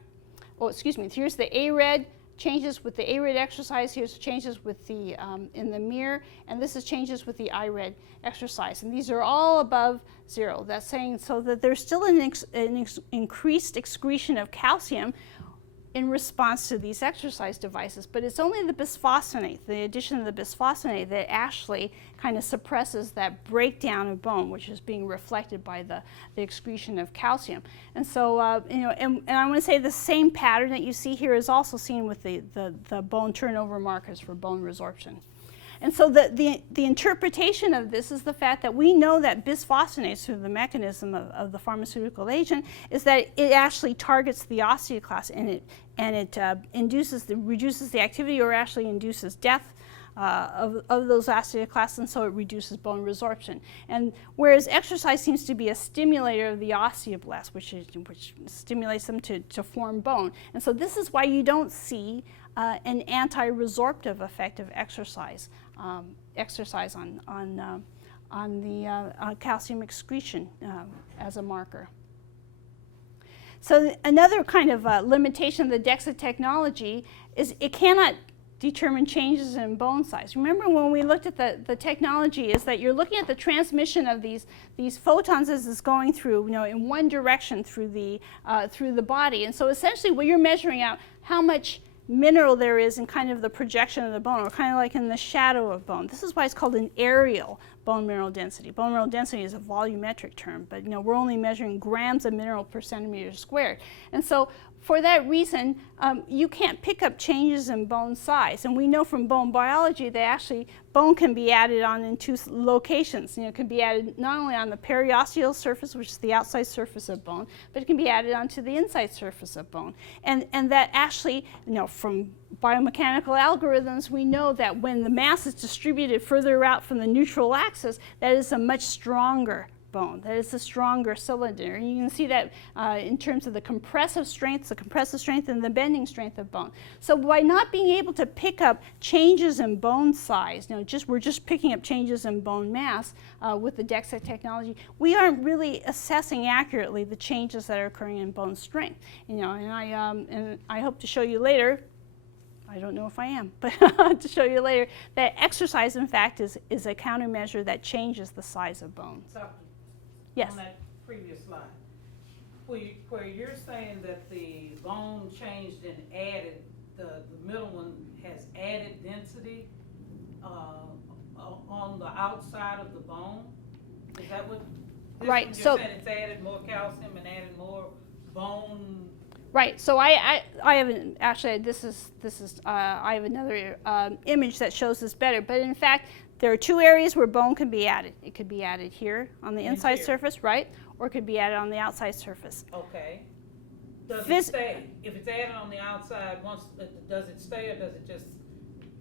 here's the ARED, changes with the ARED exercise, here's changes with the in the Mir, and this is changes with the IRED exercise, and these are all above zero. That's saying so that there's still an increased excretion of calcium in response to these exercise devices, but it's only the bisphosphonate, the addition of the bisphosphonate, that actually kind of suppresses that breakdown of bone, which is being reflected by the excretion of calcium. And so, and I want to say the same pattern that you see here is also seen with the bone turnover markers for bone resorption. And so the interpretation of this is the fact that we know that bisphosphonates, through the mechanism of the pharmaceutical agent, is that it actually targets the osteoclast, and it reduces the activity, or actually induces death of those osteoclasts, and so it reduces bone resorption. And whereas exercise seems to be a stimulator of the osteoblasts, which stimulates them to form bone. And so this is why you don't see an anti-resorptive effect of exercise on the calcium excretion as a marker. So another kind of limitation of the DEXA technology is it cannot determine changes in bone size. Remember when we looked at the technology, is that you're looking at the transmission of these photons as it's going through, in one direction through the body. And so essentially what you're measuring out how much mineral there is in kind of the projection of the bone, or kind of like in the shadow of bone. This is why it's called an aerial bone mineral density. Bone mineral density is a volumetric term, but we're only measuring grams of mineral per centimeter squared. And so for that reason, you can't pick up changes in bone size. And we know from bone biology that actually bone can be added on in two locations. It can be added not only on the periosteal surface, which is the outside surface of bone, but it can be added onto the inside surface of bone. And that actually, from biomechanical algorithms, we know that when the mass is distributed further out from the neutral axis, that is a much stronger bone. That is a stronger cylinder. And you can see that in terms of the compressive strength and the bending strength of bone. So by not being able to pick up changes in bone size, we're just picking up changes in bone mass with the DEXA technology, we aren't really assessing accurately the changes that are occurring in bone strength. And I hope to show you later, I don't know if I am, but to show you later, that exercise, in fact, is a countermeasure that changes the size of bone. Yes. On that previous slide, where you're saying that the bone changed and added, the middle one has added density on the outside of the bone? Is that what? Right. So you're saying it's added more calcium and added more bone? Right. So I haven't actually. This is I have another image that shows this better. But in fact, there are two areas where bone can be added. It could be added here on the inside surface, right? Or it could be added on the outside surface. Okay. Does it stay? If it's added on the outside, does it stay, or does it just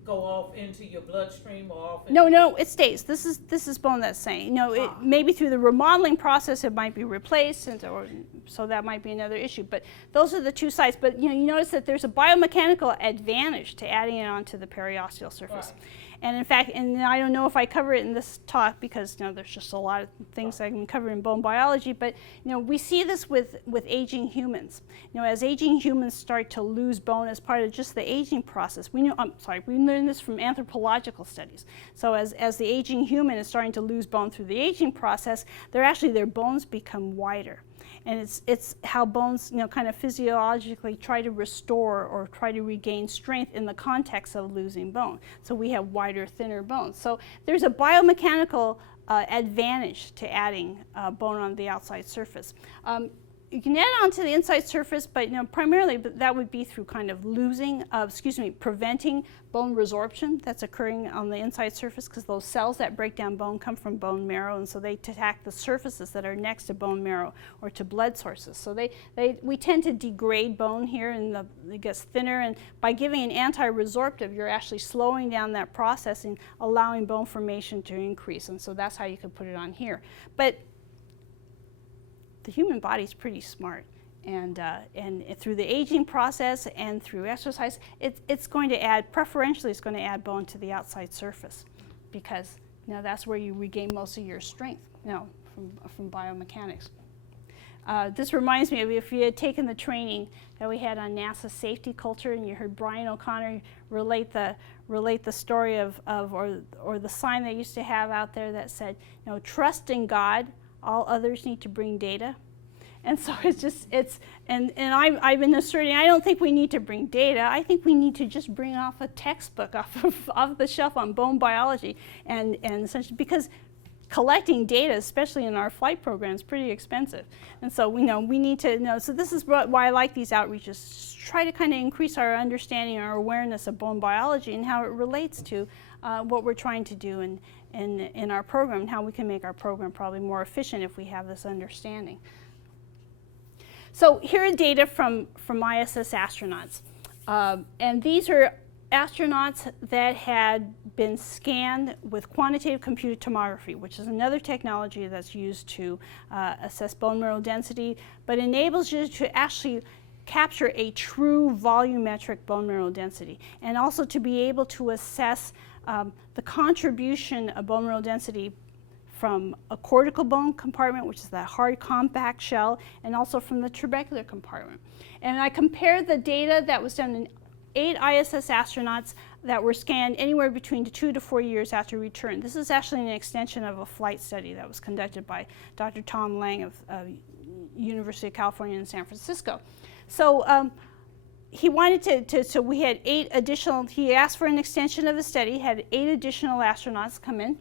go off into your bloodstream or off? No, it stays. This is bone that's staying. Maybe through the remodeling process it might be replaced, so that might be another issue. But those are the two sites. But you notice that there's a biomechanical advantage to adding it onto the periosteal surface. Right. And in fact, and I don't know if I cover it in this talk because there's just a lot of things I can cover in bone biology, but we see this with aging humans. As aging humans start to lose bone as part of just the aging process, we learned this from anthropological studies. So as the aging human is starting to lose bone through the aging process, their bones become wider. And it's how bones, kind of physiologically try to restore or try to regain strength in the context of losing bone. So we have wider, thinner bones. So there's a biomechanical advantage to adding bone on the outside surface. You can add it onto the inside surface, but primarily that would be through kind of preventing bone resorption that's occurring on the inside surface, because those cells that break down bone come from bone marrow, and so they attack the surfaces that are next to bone marrow or to blood sources. So we tend to degrade bone here, and it gets thinner, and by giving an anti-resorptive, you're actually slowing down that process and allowing bone formation to increase, and so that's how you could put it on here. But the human body is pretty smart, and through the aging process and through exercise, it's going to add, preferentially it's going to add bone to the outside surface, because that's where you regain most of your strength from biomechanics. This reminds me of if you had taken the training that we had on NASA safety culture, and you heard Brian O'Connor relate the story of or the sign they used to have out there that said, trust in God. All others need to bring data. And so I've been asserting, I don't think we need to bring data. I think we need to just bring off a textbook off the shelf on bone biology, and essentially, because collecting data, especially in our flight program, is pretty expensive. And so we need to know. So this is why I like these outreaches. Try to kind of increase our understanding, our awareness of bone biology and how it relates to what we're trying to do in our program, and how we can make our program probably more efficient if we have this understanding. So here are data from ISS astronauts. And these are astronauts that had been scanned with quantitative computed tomography, which is another technology that's used to assess bone mineral density, but enables you to actually capture a true volumetric bone mineral density, and also to be able to assess the contribution of bone mineral density from a cortical bone compartment, which is that hard compact shell, and also from the trabecular compartment. And I compared the data that was done in 8 ISS astronauts that were scanned anywhere between 2 to 4 years after return. This is actually an extension of a flight study that was conducted by Dr. Tom Lang of University of California in San Francisco. So he wanted so we had 8 additional, he asked for an extension of the study, had 8 additional astronauts come in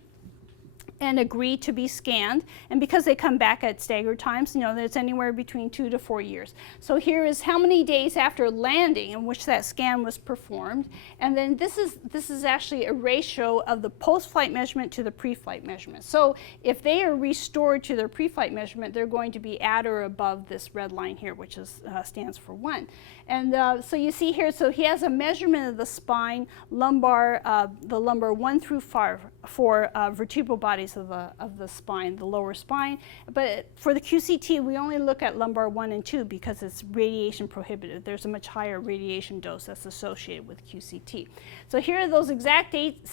and agree to be scanned, and because they come back at staggered times, it's anywhere between 2 to 4 years. So here is how many days after landing in which that scan was performed, and then this is actually a ratio of the post-flight measurement to the pre-flight measurement. So if they are restored to their pre-flight measurement, they're going to be at or above this red line here, which stands for 1. And so you see here, so he has a measurement of the spine, lumbar, the lumbar 1 through 5 for vertebral bodies of the spine, the lower spine. But for the QCT, we only look at lumbar 1 and 2 because it's radiation prohibitive. There's a much higher radiation dose that's associated with QCT. So here are those exact 8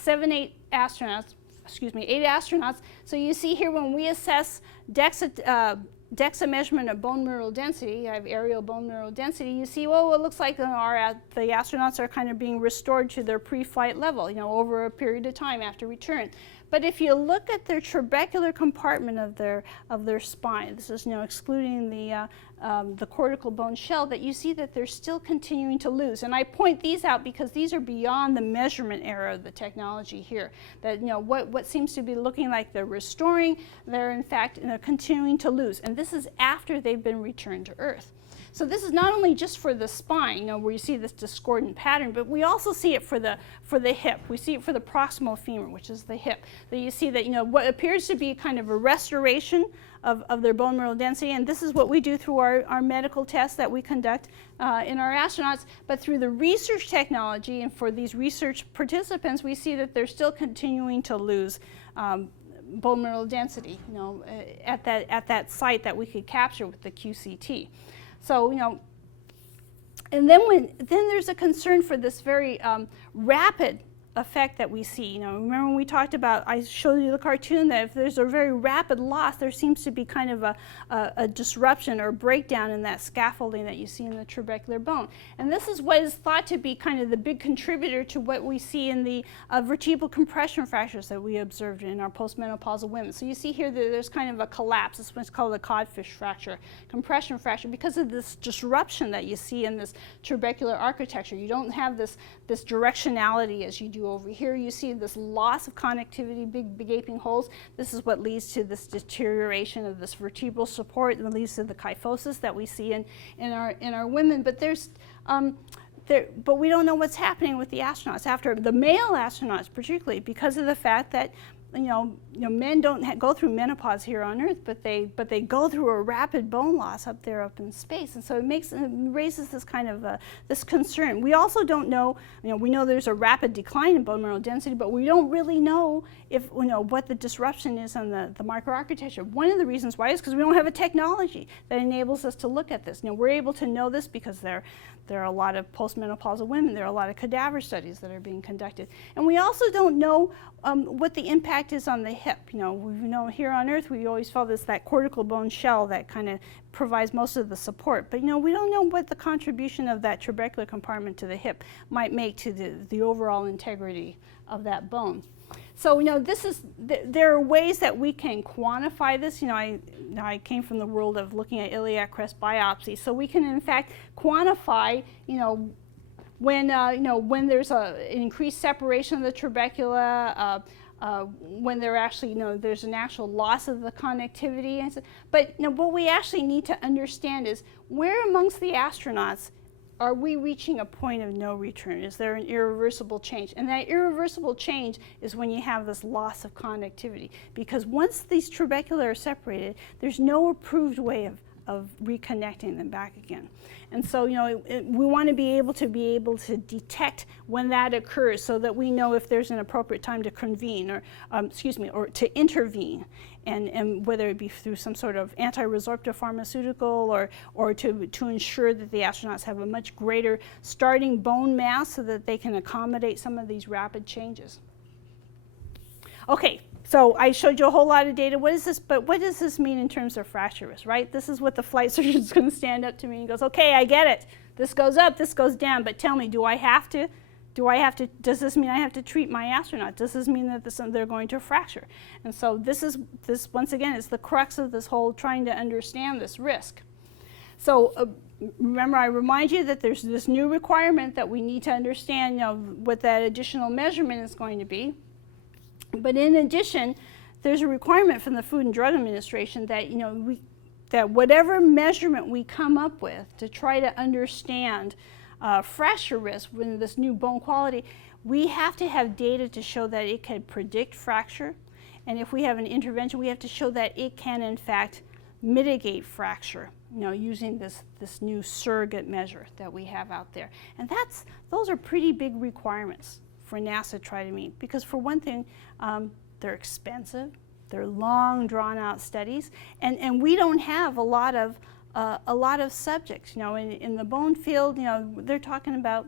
astronauts. So you see here when we assess DEXA measurement of bone mineral density, I have aerial bone mineral density, you see, well, it looks like the astronauts are kind of being restored to their pre-flight level, over a period of time after return. But if you look at their trabecular compartment of their spine, this is excluding the cortical bone shell, that you see that they're still continuing to lose. And I point these out because these are beyond the measurement era of the technology here. That what seems to be looking like they're restoring, they're in fact continuing to lose. And this is after they've been returned to Earth. So this is not only just for the spine, where you see this discordant pattern, but we also see it for the hip. We see it for the proximal femur, which is the hip. That you see that what appears to be kind of a restoration of their bone mineral density, and this is what we do through our medical tests that we conduct in our astronauts. But through the research technology and for these research participants, we see that they're still continuing to lose bone mineral density, at that site that we could capture with the QCT. So, and then there's a concern for this very rapid effect that we see. You know, remember when we talked about, I showed you the cartoon, that if there's a very rapid loss, there seems to be kind of a disruption or breakdown in that scaffolding that you see in the trabecular bone. And this is what is thought to be kind of the big contributor to what we see in the vertebral compression fractures that we observed in our postmenopausal women. So you see here that there's kind of a collapse. This one's called a codfish fracture, compression fracture, because of this disruption that you see in this trabecular architecture. You don't have this directionality as you do over here. You see this loss of connectivity, big gaping holes. This is what leads to this deterioration of this vertebral support and leads to the kyphosis that we see in our women. But but we don't know what's happening with the astronauts, after the male astronauts particularly, because of the fact that men don't go through menopause here on Earth, but they go through a rapid bone loss up in space, and so it raises this kind of this concern. We also don't know, we know there's a rapid decline in bone mineral density, but we don't really know what the disruption is on the microarchitecture. One of the reasons why is because we don't have a technology that enables us to look at this. We're able to know this because there are a lot of postmenopausal women. There are a lot of cadaver studies that are being conducted. And we also don't know what the impact is on the hip. We know here on Earth we always felt that cortical bone shell that kind of provides most of the support. But we don't know what the contribution of that trabecular compartment to the hip might make to the overall integrity of that bone. So there are ways that we can quantify this. I came from the world of looking at iliac crest biopsy, so we can in fact quantify when there's an increased separation of the trabecula, when there's an actual loss of the connectivity. But what we actually need to understand is where amongst the astronauts are we reaching a point of no return? Is there an irreversible change? And that irreversible change is when you have this loss of connectivity. Because once these trabeculae are separated, there's no approved way of reconnecting them back again. And so, we want to be able to detect when that occurs so that we know if there's an appropriate time to convene or to intervene. And whether it be through some sort of anti-resorptive pharmaceutical or to ensure that the astronauts have a much greater starting bone mass so that they can accommodate some of these rapid changes. Okay, so I showed you a whole lot of data. What is this? But what does this mean in terms of fracture risk, right? This is what the flight surgeon is going to stand up to me and goes, okay, I get it. This goes up, this goes down, but tell me, does this mean I have to treat my astronaut? Does this mean that they're going to fracture? And so this once again is the crux of this whole trying to understand this risk. So remember, I remind you that there's this new requirement that we need to understand what that additional measurement is going to be. But in addition, there's a requirement from the Food and Drug Administration that that whatever measurement we come up with to try to understand fracture risk with this new bone quality, we have to have data to show that it can predict fracture. And if we have an intervention, we have to show that it can, in fact, mitigate fracture, using this new surrogate measure that we have out there. And those are pretty big requirements for NASA to try to meet. Because for one thing, they're expensive, they're long, drawn-out studies, and we don't have a lot of subjects. In the bone field, they're talking about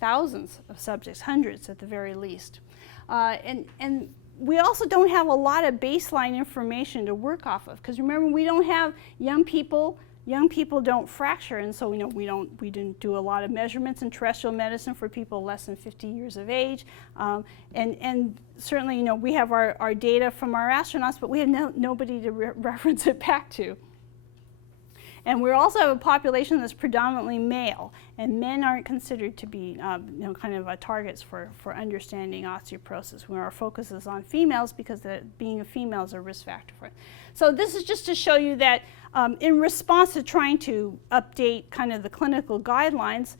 thousands of subjects, hundreds at the very least. And we also don't have a lot of baseline information to work off of, because remember, we don't have young people don't fracture, and so we didn't do a lot of measurements in terrestrial medicine for people less than 50 years of age, and certainly we have our data from our astronauts, but we have nobody to reference it back to. And we also have a population that's predominantly male, and men aren't considered to be kind of targets for understanding osteoporosis, where our focus is on females because being a female is a risk factor for it. So this is just to show you that in response to trying to update kind of the clinical guidelines,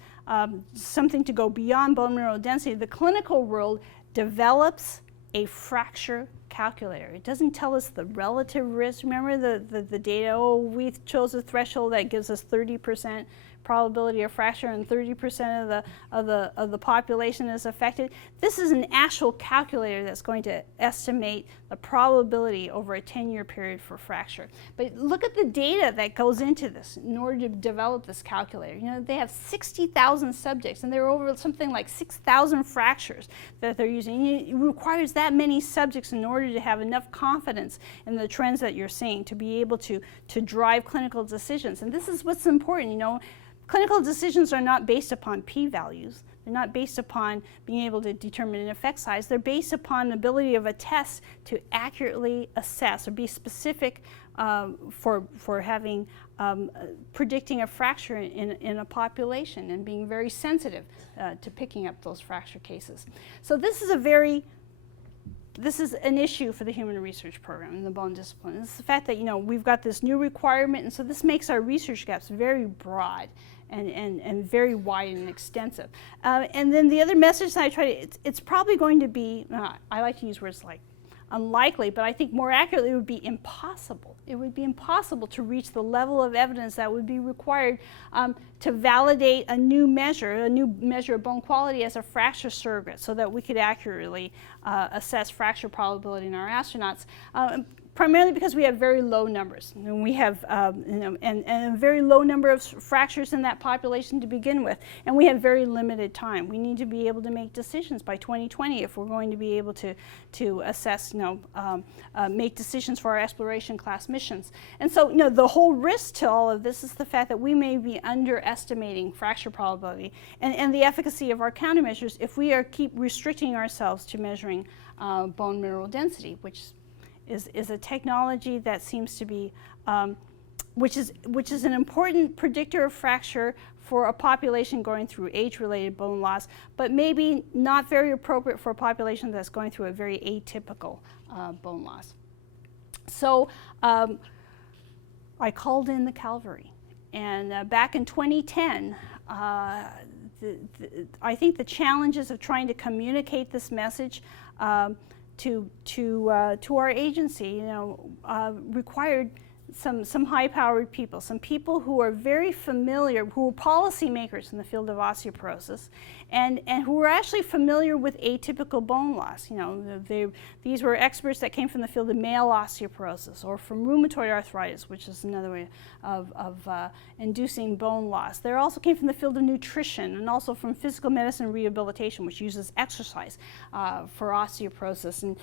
something to go beyond bone mineral density, the clinical world develops a fracture calculator. It doesn't tell us the relative risk. Remember the data, we chose a threshold that gives us 30% probability of fracture and 30% of the population is affected. This is an actual calculator that's going to estimate the probability over a 10-year period for fracture. But look at the data that goes into this in order to develop this calculator. You know, they have 60,000 subjects, and there are over something like 6,000 fractures that they're using. It requires that many subjects in order to have enough confidence in the trends that you're seeing to be able to drive clinical decisions. And this is what's important, you know. Clinical decisions are not based upon p-values. They're not based upon being able to determine an effect size. They're based upon the ability of a test to accurately assess or be specific for having predicting a fracture in a population and being very sensitive to picking up those fracture cases. So this is an issue for the human research program in the bone discipline. It's the fact that, you know, we've got this new requirement, and so this makes our research gaps very broad and very wide and extensive. And then the other message that I try to, it's probably going to be, I like to use words like unlikely, but I think more accurately it would be impossible. It would be impossible to reach the level of evidence that would be required to validate a new measure of bone quality as a fracture surrogate so that we could accurately assess fracture probability in our astronauts. Primarily because we have very low numbers, and we have and a very low number of fractures in that population to begin with, and we have very limited time. We need to be able to make decisions by 2020 if we're going to be able to assess, make decisions for our exploration class missions. And so, you know, the whole risk to all of this is the fact that we may be underestimating fracture probability and the efficacy of our countermeasures if we keep restricting ourselves to measuring bone mineral density, which is a technology that seems to be, which is an important predictor of fracture for a population going through age-related bone loss, but maybe not very appropriate for a population that's going through a very atypical bone loss. So I called in the cavalry, and back in 2010, I think the challenges of trying to communicate this message to our agency, required some high-powered people, some people who are very familiar, who are policymakers in the field of osteoporosis, and who are actually familiar with atypical bone loss. These were experts that came from the field of male osteoporosis or from rheumatoid arthritis, which is another way of inducing bone loss. They also came from the field of nutrition and also from physical medicine rehabilitation, which uses exercise for osteoporosis. And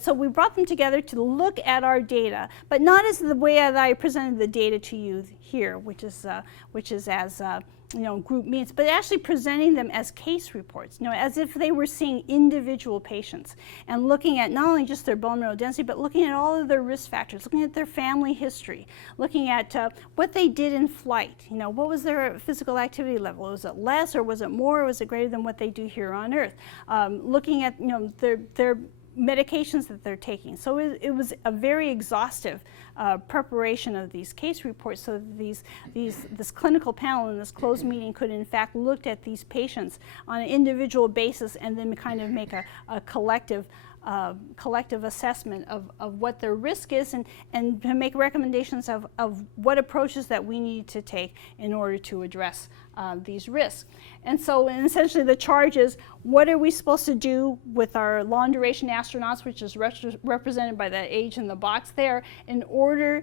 so we brought them together to look at our data, but not as the way that I presented the data to you here, which is as group meets, but actually presenting them as case reports, as if they were seeing individual patients and looking at not only just their bone mineral density, but looking at all of their risk factors, looking at their family history, looking at what they did in flight. What was their physical activity level? Was it less, or was it more, or was it greater than what they do here on Earth? Looking at their medications that they're taking. So it was a very exhaustive preparation of these case reports, so that this clinical panel in this closed meeting could in fact look at these patients on an individual basis and then kind of make a collective assessment of what their risk is and to make recommendations of what approaches that we need to take in order to address these risks. And so essentially the charge is, what are we supposed to do with our long duration astronauts, which is represented by the age in the box there, in order,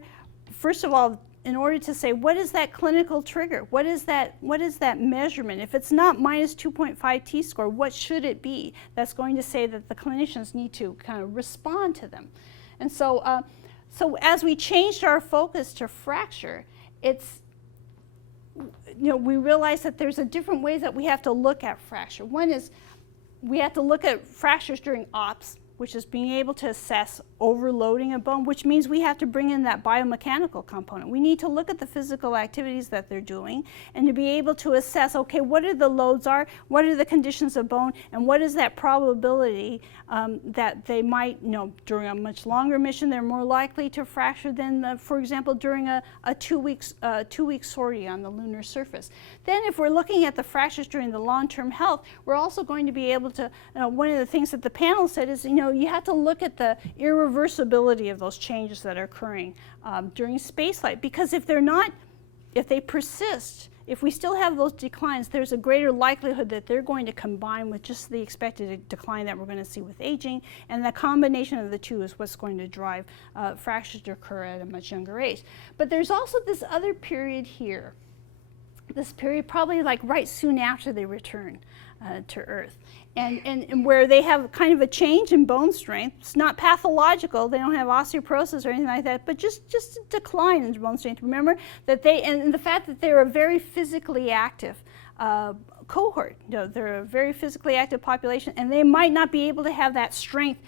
first of all, in order to say, what is that clinical trigger? What is that measurement? If it's not minus 2.5 t-score, what should it be that's going to say that the clinicians need to kind of respond to them? And so, so as we changed our focus to fracture, we realized that there's a different ways that we have to look at fracture. One is we have to look at fractures during ops, which is being able to assess overloading a bone, which means we have to bring in that biomechanical component. We need to look at the physical activities that they're doing and to be able to assess, okay, what are the loads are, what are the conditions of bone, and what is that probability that they might, during a much longer mission, they're more likely to fracture than, for example, during a two-week sortie on the lunar surface. Then if we're looking at the fractures during the long-term health, we're also going to be able to, one of the things that the panel said is, you have to look at the irreversibility of those changes that are occurring during spaceflight, because if they persist, if we still have those declines, there's a greater likelihood that they're going to combine with just the expected decline that we're going to see with aging, and the combination of the two is what's going to drive fractures to occur at a much younger age. But there's also this other period here, this period probably like right soon after they return to Earth. And where they have kind of a change in bone strength. It's not pathological, they don't have osteoporosis or anything like that, but just a decline in bone strength. Remember that and the fact that they're a very physically active cohort. You know, they're a very physically active population, and they might not be able to have that strength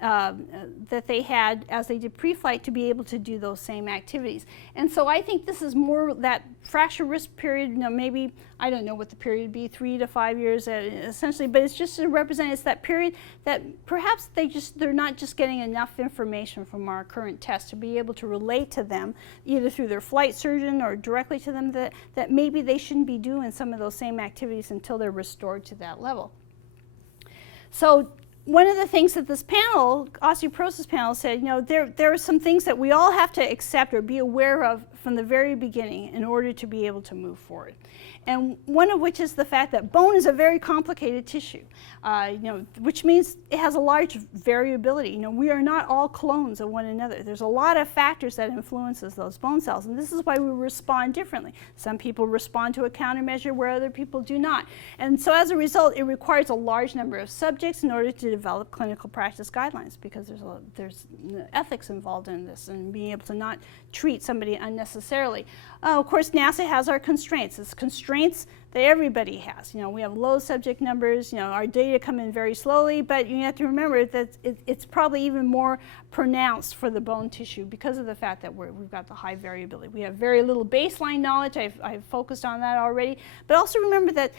that they had as they did pre-flight to be able to do those same activities. And so I think this is more that fracture risk period, you know, maybe, I don't know what the period would be, 3 to 5 years essentially, but it's just to represent, it's that period that perhaps they're not just getting enough information from our current tests to be able to relate to them, either through their flight surgeon or directly to them, that maybe they shouldn't be doing some of those same activities until they're restored to that level. So one of the things that this panel, osteoporosis panel, said, you know, there are some things that we all have to accept or be aware of from the very beginning in order to be able to move forward. And one of which is the fact that bone is a very complicated tissue, you know, which means it has a large variability. You know, we are not all clones of one another. There's a lot of factors that influences those bone cells, and this is why we respond differently. Some people respond to a countermeasure where other people do not. And so as a result, it requires a large number of subjects in order to develop clinical practice guidelines, because there's ethics involved in this and being able to not treat somebody unnecessarily. Of course, NASA has our constraints. It's constraints that everybody has. You know, we have low subject numbers. You know, our data come in very slowly, but you have to remember that it's probably even more pronounced for the bone tissue because of the fact that we've got the high variability. We have very little baseline knowledge. I've focused on that already. But also remember that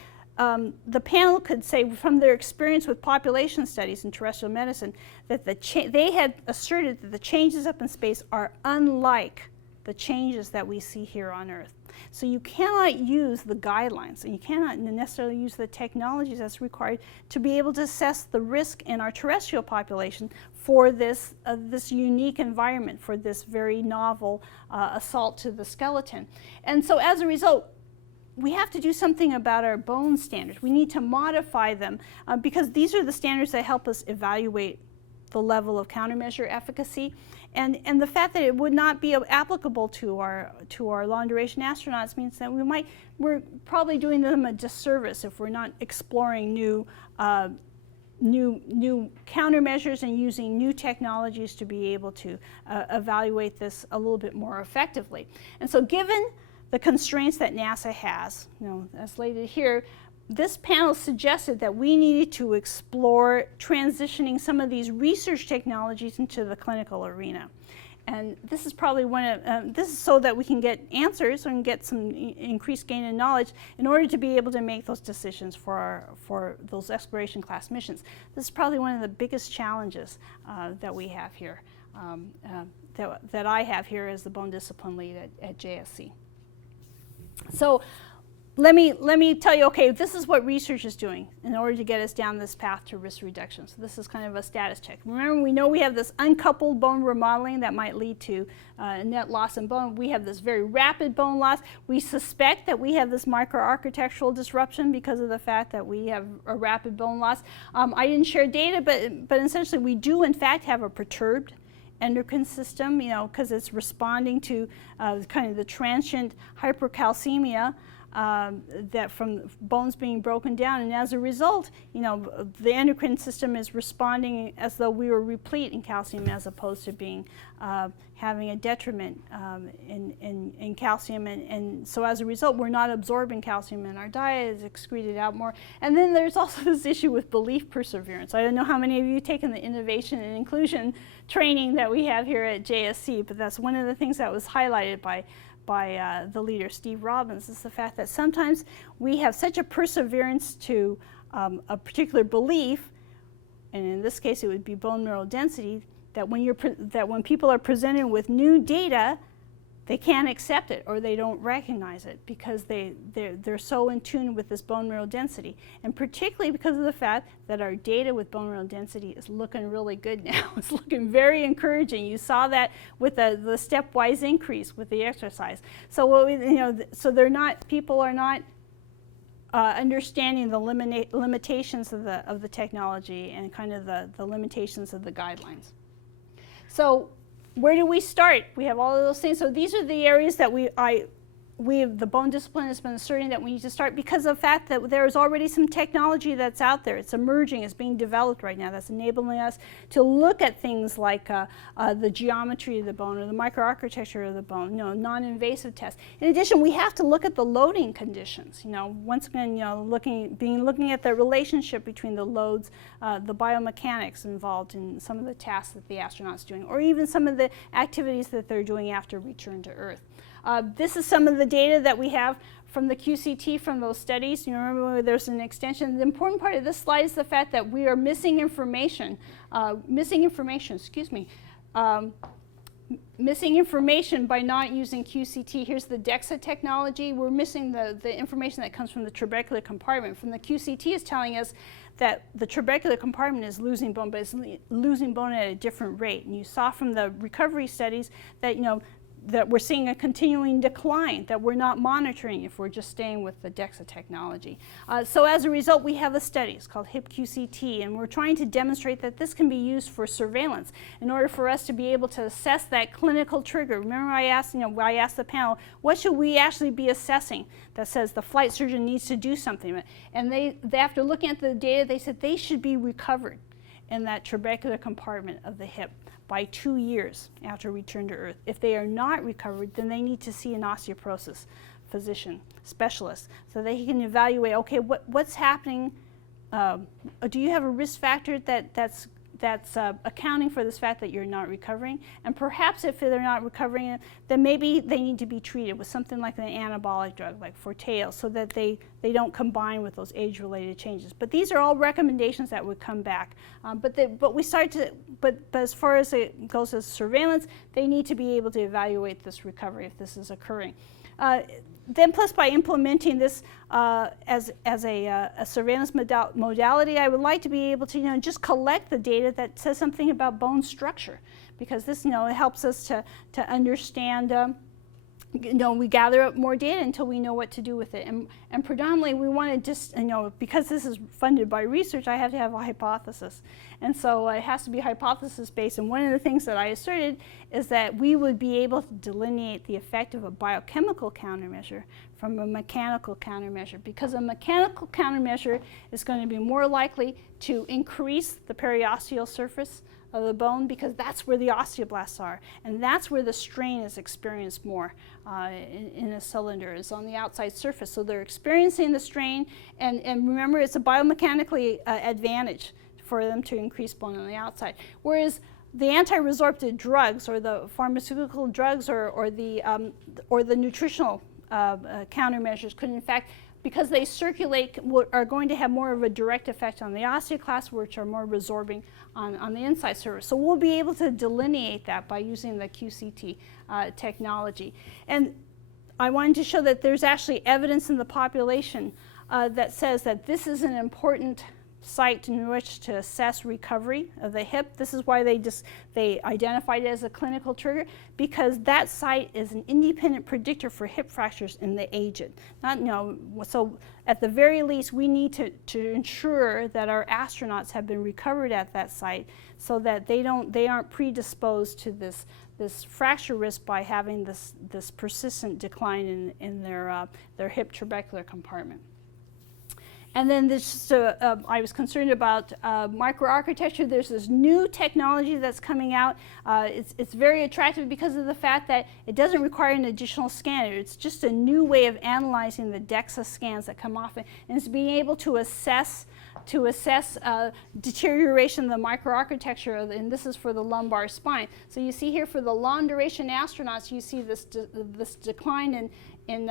the panel could say from their experience with population studies in terrestrial medicine that they had asserted that the changes up in space are unlike the changes that we see here on Earth. So you cannot use the guidelines, and you cannot necessarily use the technologies that's required to be able to assess the risk in our terrestrial population for this unique environment, for this very novel assault to the skeleton. And so as a result, we have to do something about our bone standards. We need to modify them because these are the standards that help us evaluate the level of countermeasure efficacy, and the fact that it would not be applicable to our long-duration astronauts means that we're probably doing them a disservice if we're not exploring new countermeasures and using new technologies to be able to evaluate this a little bit more effectively. And so, given the constraints that NASA has, you know, as slated here, this panel suggested that we needed to explore transitioning some of these research technologies into the clinical arena. And this is probably this is so that we can get answers and get some increased gain in knowledge in order to be able to make those decisions for those exploration class missions. This is probably one of the biggest challenges that we have here, that I have here as the bone discipline lead at JSC. So let me tell you, okay, this is what research is doing in order to get us down this path to risk reduction. So this is kind of a status check. Remember, we know we have this uncoupled bone remodeling that might lead to net loss in bone. We have this very rapid bone loss. We suspect that we have this microarchitectural disruption because of the fact that we have a rapid bone loss. I didn't share data, but essentially we do in fact have a perturbed endocrine system, you know, because it's responding to kind of the transient hypercalcemia that from bones being broken down, and as a result, you know, the endocrine system is responding as though we were replete in calcium as opposed to being having a detriment in calcium, and so as a result, we're not absorbing calcium in our diet, it's excreted out more. And then there's also this issue with belief perseverance. I don't know how many of you have taken the innovation and inclusion training that we have here at JSC, but that's one of the things that was highlighted by the leader, Steve Robbins, is the fact that sometimes we have such a perseverance to a particular belief, and in this case it would be bone mineral density, that when people are presented with new data, they can't accept it or they don't recognize it because they're so in tune with this bone mineral density. And particularly because of the fact that our data with bone mineral density is looking really good now. It's looking very encouraging. You saw that with the stepwise increase with the exercise. So what so people are not understanding the limitations of the technology and kind of the limitations of the guidelines. So where do we start? We have all of those things. So these are the areas that the bone discipline has been asserting that we need to start because of the fact that there is already some technology that's out there. It's emerging, it's being developed right now that's enabling us to look at things like the geometry of the bone or the microarchitecture of the bone, non-invasive tests. In addition, we have to look at the loading conditions. Once again, looking at the relationship between the loads, the biomechanics involved in some of the tasks that the astronaut's doing, or even some of the activities that they're doing after return to Earth. This is some of the data that we have from the QCT from those studies. You remember there's an extension. The important part of this slide is the fact that we are missing information by not using QCT. Here's the DEXA technology. We're missing the information that comes from the trabecular compartment. From the QCT is telling us that the trabecular compartment is losing bone, but it's losing bone at a different rate. And you saw from the recovery studies that, that we're seeing a continuing decline, that we're not monitoring if we're just staying with the DEXA technology. So as a result, we have a study. It's called HIP-QCT, and we're trying to demonstrate that this can be used for surveillance in order for us to be able to assess that clinical trigger. Remember I asked the panel, what should we actually be assessing that says the flight surgeon needs to do something? And they after looking at the data, they said they should be recovered in that trabecular compartment of the hip by 2 years after return to Earth. If they are not recovered, then they need to see an osteoporosis physician, specialist, so that he can evaluate, okay, what's happening? Do you have a risk factor that's accounting for this fact that you're not recovering? And perhaps if they're not recovering, then maybe they need to be treated with something like an anabolic drug, like Forteo, so that they don't combine with those age-related changes. But these are all recommendations that would come back. But as far as it goes as surveillance, they need to be able to evaluate this recovery if this is occurring. Then plus by implementing this as a surveillance modality, I would like to be able to just collect the data that says something about bone structure, because this it helps us to understand. We gather up more data until we know what to do with it. And predominantly we want to just, because this is funded by research, I have to have a hypothesis. And so it has to be hypothesis based. And one of the things that I asserted is that we would be able to delineate the effect of a biochemical countermeasure from a mechanical countermeasure, because a mechanical countermeasure is going to be more likely to increase the periosteal surface of the bone, because that's where the osteoblasts are, and that's where the strain is experienced more in a cylinder, is on the outside surface. So they're experiencing the strain, and remember, it's a biomechanically advantage for them to increase bone on the outside. Whereas the anti-resorptive drugs, or the pharmaceutical drugs, or the nutritional countermeasures could, in fact, because they circulate, are going to have more of a direct effect on the osteoclasts, which are more resorbing on the inside surface. So we'll be able to delineate that by using the QCT technology. And I wanted to show that there's actually evidence in the population that says that this is an important site in which to assess recovery of the hip. This is why they identified it as a clinical trigger, because that site is an independent predictor for hip fractures in the aged. So at the very least, we need to ensure that our astronauts have been recovered at that site, so that they aren't predisposed to this fracture risk by having this persistent decline in their hip trabecular compartment. And then I was concerned about microarchitecture. There's this new technology that's coming out. It's very attractive because of the fact that it doesn't require an additional scanner. It's just a new way of analyzing the DEXA scans that come off it, and it's being able to assess deterioration of the microarchitecture, and this is for the lumbar spine. So you see here for the long duration astronauts, you see this decline in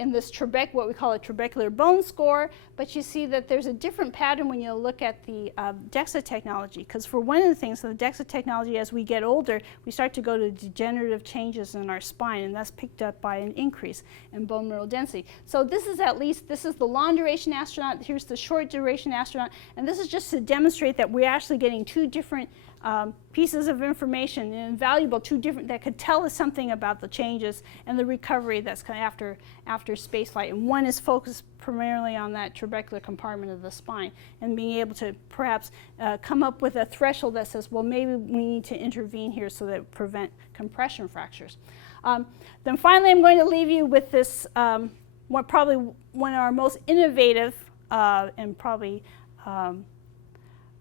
in this what we call a trabecular bone score, but you see that there's a different pattern when you look at the DEXA technology, because for one of the things, the DEXA technology, as we get older, we start to go to degenerative changes in our spine, and that's picked up by an increase in bone mineral density. So this is the long duration astronaut, here's the short duration astronaut, and this is just to demonstrate that we're actually getting two different pieces of information, and valuable, that could tell us something about the changes and the recovery that's kind of after spaceflight. And one is focused primarily on that trabecular compartment of the spine, and being able to perhaps come up with a threshold that says, well, maybe we need to intervene here so that prevent compression fractures. Then finally, I'm going to leave you with this, probably one of our most innovative and probably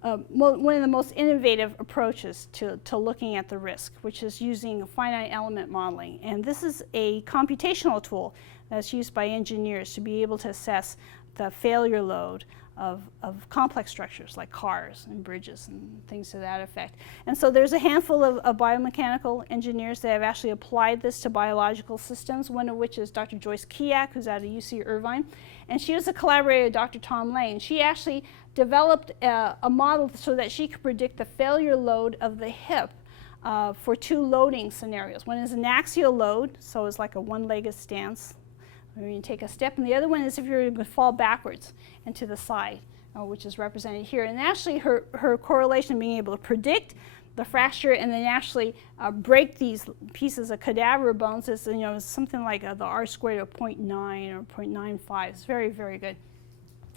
one of the most innovative approaches to looking at the risk, which is using finite element modeling. And this is a computational tool that's used by engineers to be able to assess the failure load of complex structures like cars and bridges and things to that effect. And so there's a handful of biomechanical engineers that have actually applied this to biological systems, one of which is Dr. Joyce Kiak, who's out of UC Irvine. And she was a collaborator with Dr. Tom Lane. She actually developed a model so that she could predict the failure load of the hip for two loading scenarios. One is an axial load, so it's like a one-legged stance, where you take a step, and the other one is if you're going to fall backwards and to the side, which is represented here. And actually her correlation, being able to predict the fracture and then actually break these pieces of cadaver bones is, something like the R squared of 0.9 or 0.95. It's very, very good.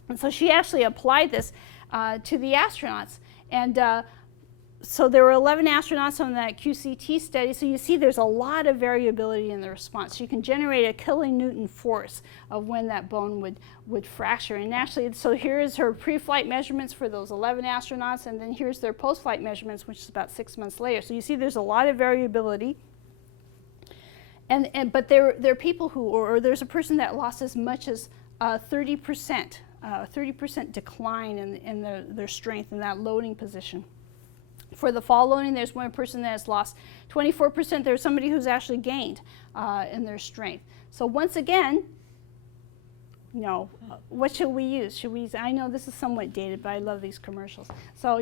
And so she actually applied this to the astronauts. And so there were 11 astronauts on that QCT study. So you see there's a lot of variability in the response. You can generate a kilonewton force of when that bone would fracture. And actually, so here is her pre-flight measurements for those 11 astronauts, and then here's their post-flight measurements, which is about 6 months later. So you see there's a lot of variability. But there are people who, or there's a person that lost as much as 30% decline in their strength in that loading position. For the fall loading, there's one person that has lost 24%. There's somebody who's actually gained in their strength. So once again, what should we use? I know this is somewhat dated, but I love these commercials. So,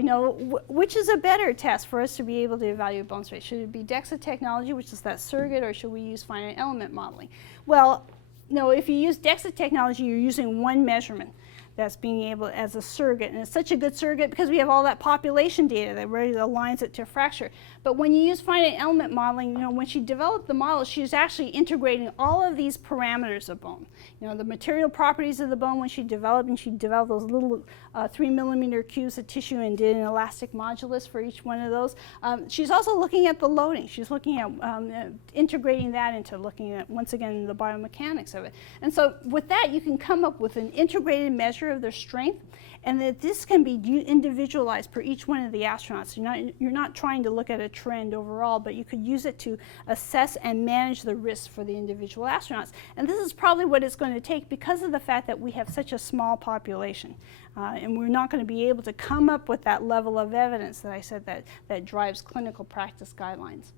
which is a better test for us to be able to evaluate bone strength? Should it be DEXA technology, which is that surrogate, or should we use finite element modeling? Well, if you use DEXA technology, you're using one measurement that's being able as a surrogate, and it's such a good surrogate because we have all that population data that really aligns it to fracture. But when you use finite element modeling, when she developed the model, she's actually integrating all of these parameters of bone. The material properties of the bone when she developed those little 3 millimeter cubes of tissue and did an elastic modulus for each one of those. She's also looking at the loading. She's looking at integrating that into looking at, once again, the biomechanics of it. And so with that, you can come up with an integrated measure of their strength, and that this can be individualized for each one of the astronauts. You're not trying to look at a trend overall, but you could use it to assess and manage the risks for the individual astronauts. And this is probably what it's going to take because of the fact that we have such a small population. And we're not going to be able to come up with that level of evidence that I said that drives clinical practice guidelines.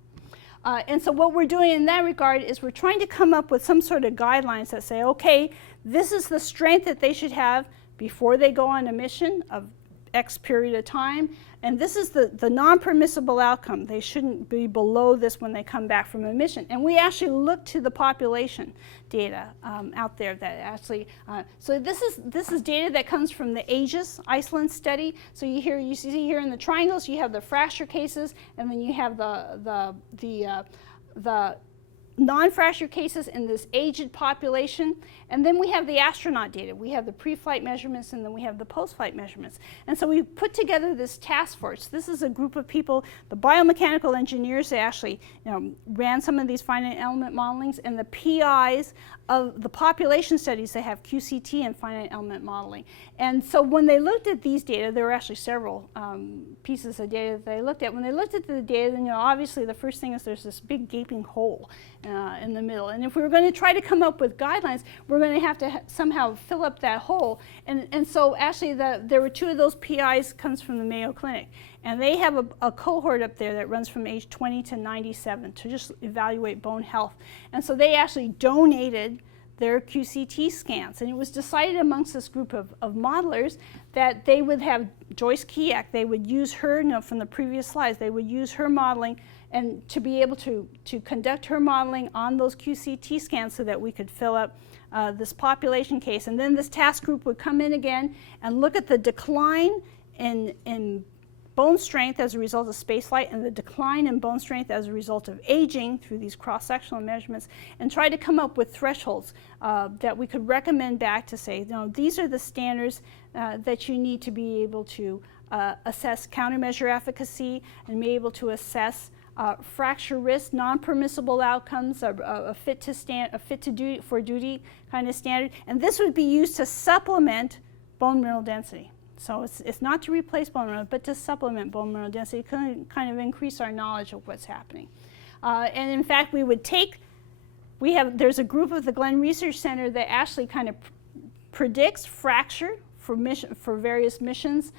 And so what we're doing in that regard is we're trying to come up with some sort of guidelines that say, okay, this is the strength that they should have before they go on a mission of X period of time, and this is the non-permissible outcome. They shouldn't be below this when they come back from a mission. And we actually look to the population data out there that actually, so this is data that comes from the Aegis Iceland study. So you see here in the triangles, you have the fracture cases, and then you have the non-fracture cases in this aged population, and then we have the astronaut data. We have the pre-flight measurements, and then we have the post-flight measurements. And so we put together this task force. This is a group of people, the biomechanical engineers that actually ran some of these finite element modelings, and the PIs of the population studies that have QCT and finite element modeling. And so when they looked at these data, there were actually several pieces of data that they looked at. When they looked at the data, then obviously the first thing is there's this big gaping hole in the middle. And if we were going to try to come up with guidelines, we're going to have to somehow fill up that hole. And so actually there were two of those PIs comes from the Mayo Clinic. And they have a cohort up there that runs from age 20 to 97 to just evaluate bone health. And so they actually donated their QCT scans. And it was decided amongst this group of modelers that they would have Joyce Kiak, they would use her, from the previous slides, they would use her modeling and to be able to conduct her modeling on those QCT scans so that we could fill up this population case. And then this task group would come in again and look at the decline in bone strength as a result of spaceflight and the decline in bone strength as a result of aging through these cross-sectional measurements, and try to come up with thresholds that we could recommend back to say, these are the standards that you need to be able to assess countermeasure efficacy and be able to assess fracture risk, non-permissible outcomes, a fit to duty for duty kind of standard, and this would be used to supplement bone mineral density. So it's not to replace bone mineral, but to supplement bone mineral density, kind of increase our knowledge of what's happening. And in fact, there's a group of the Glenn Research Center that actually kind of predicts fracture for various missions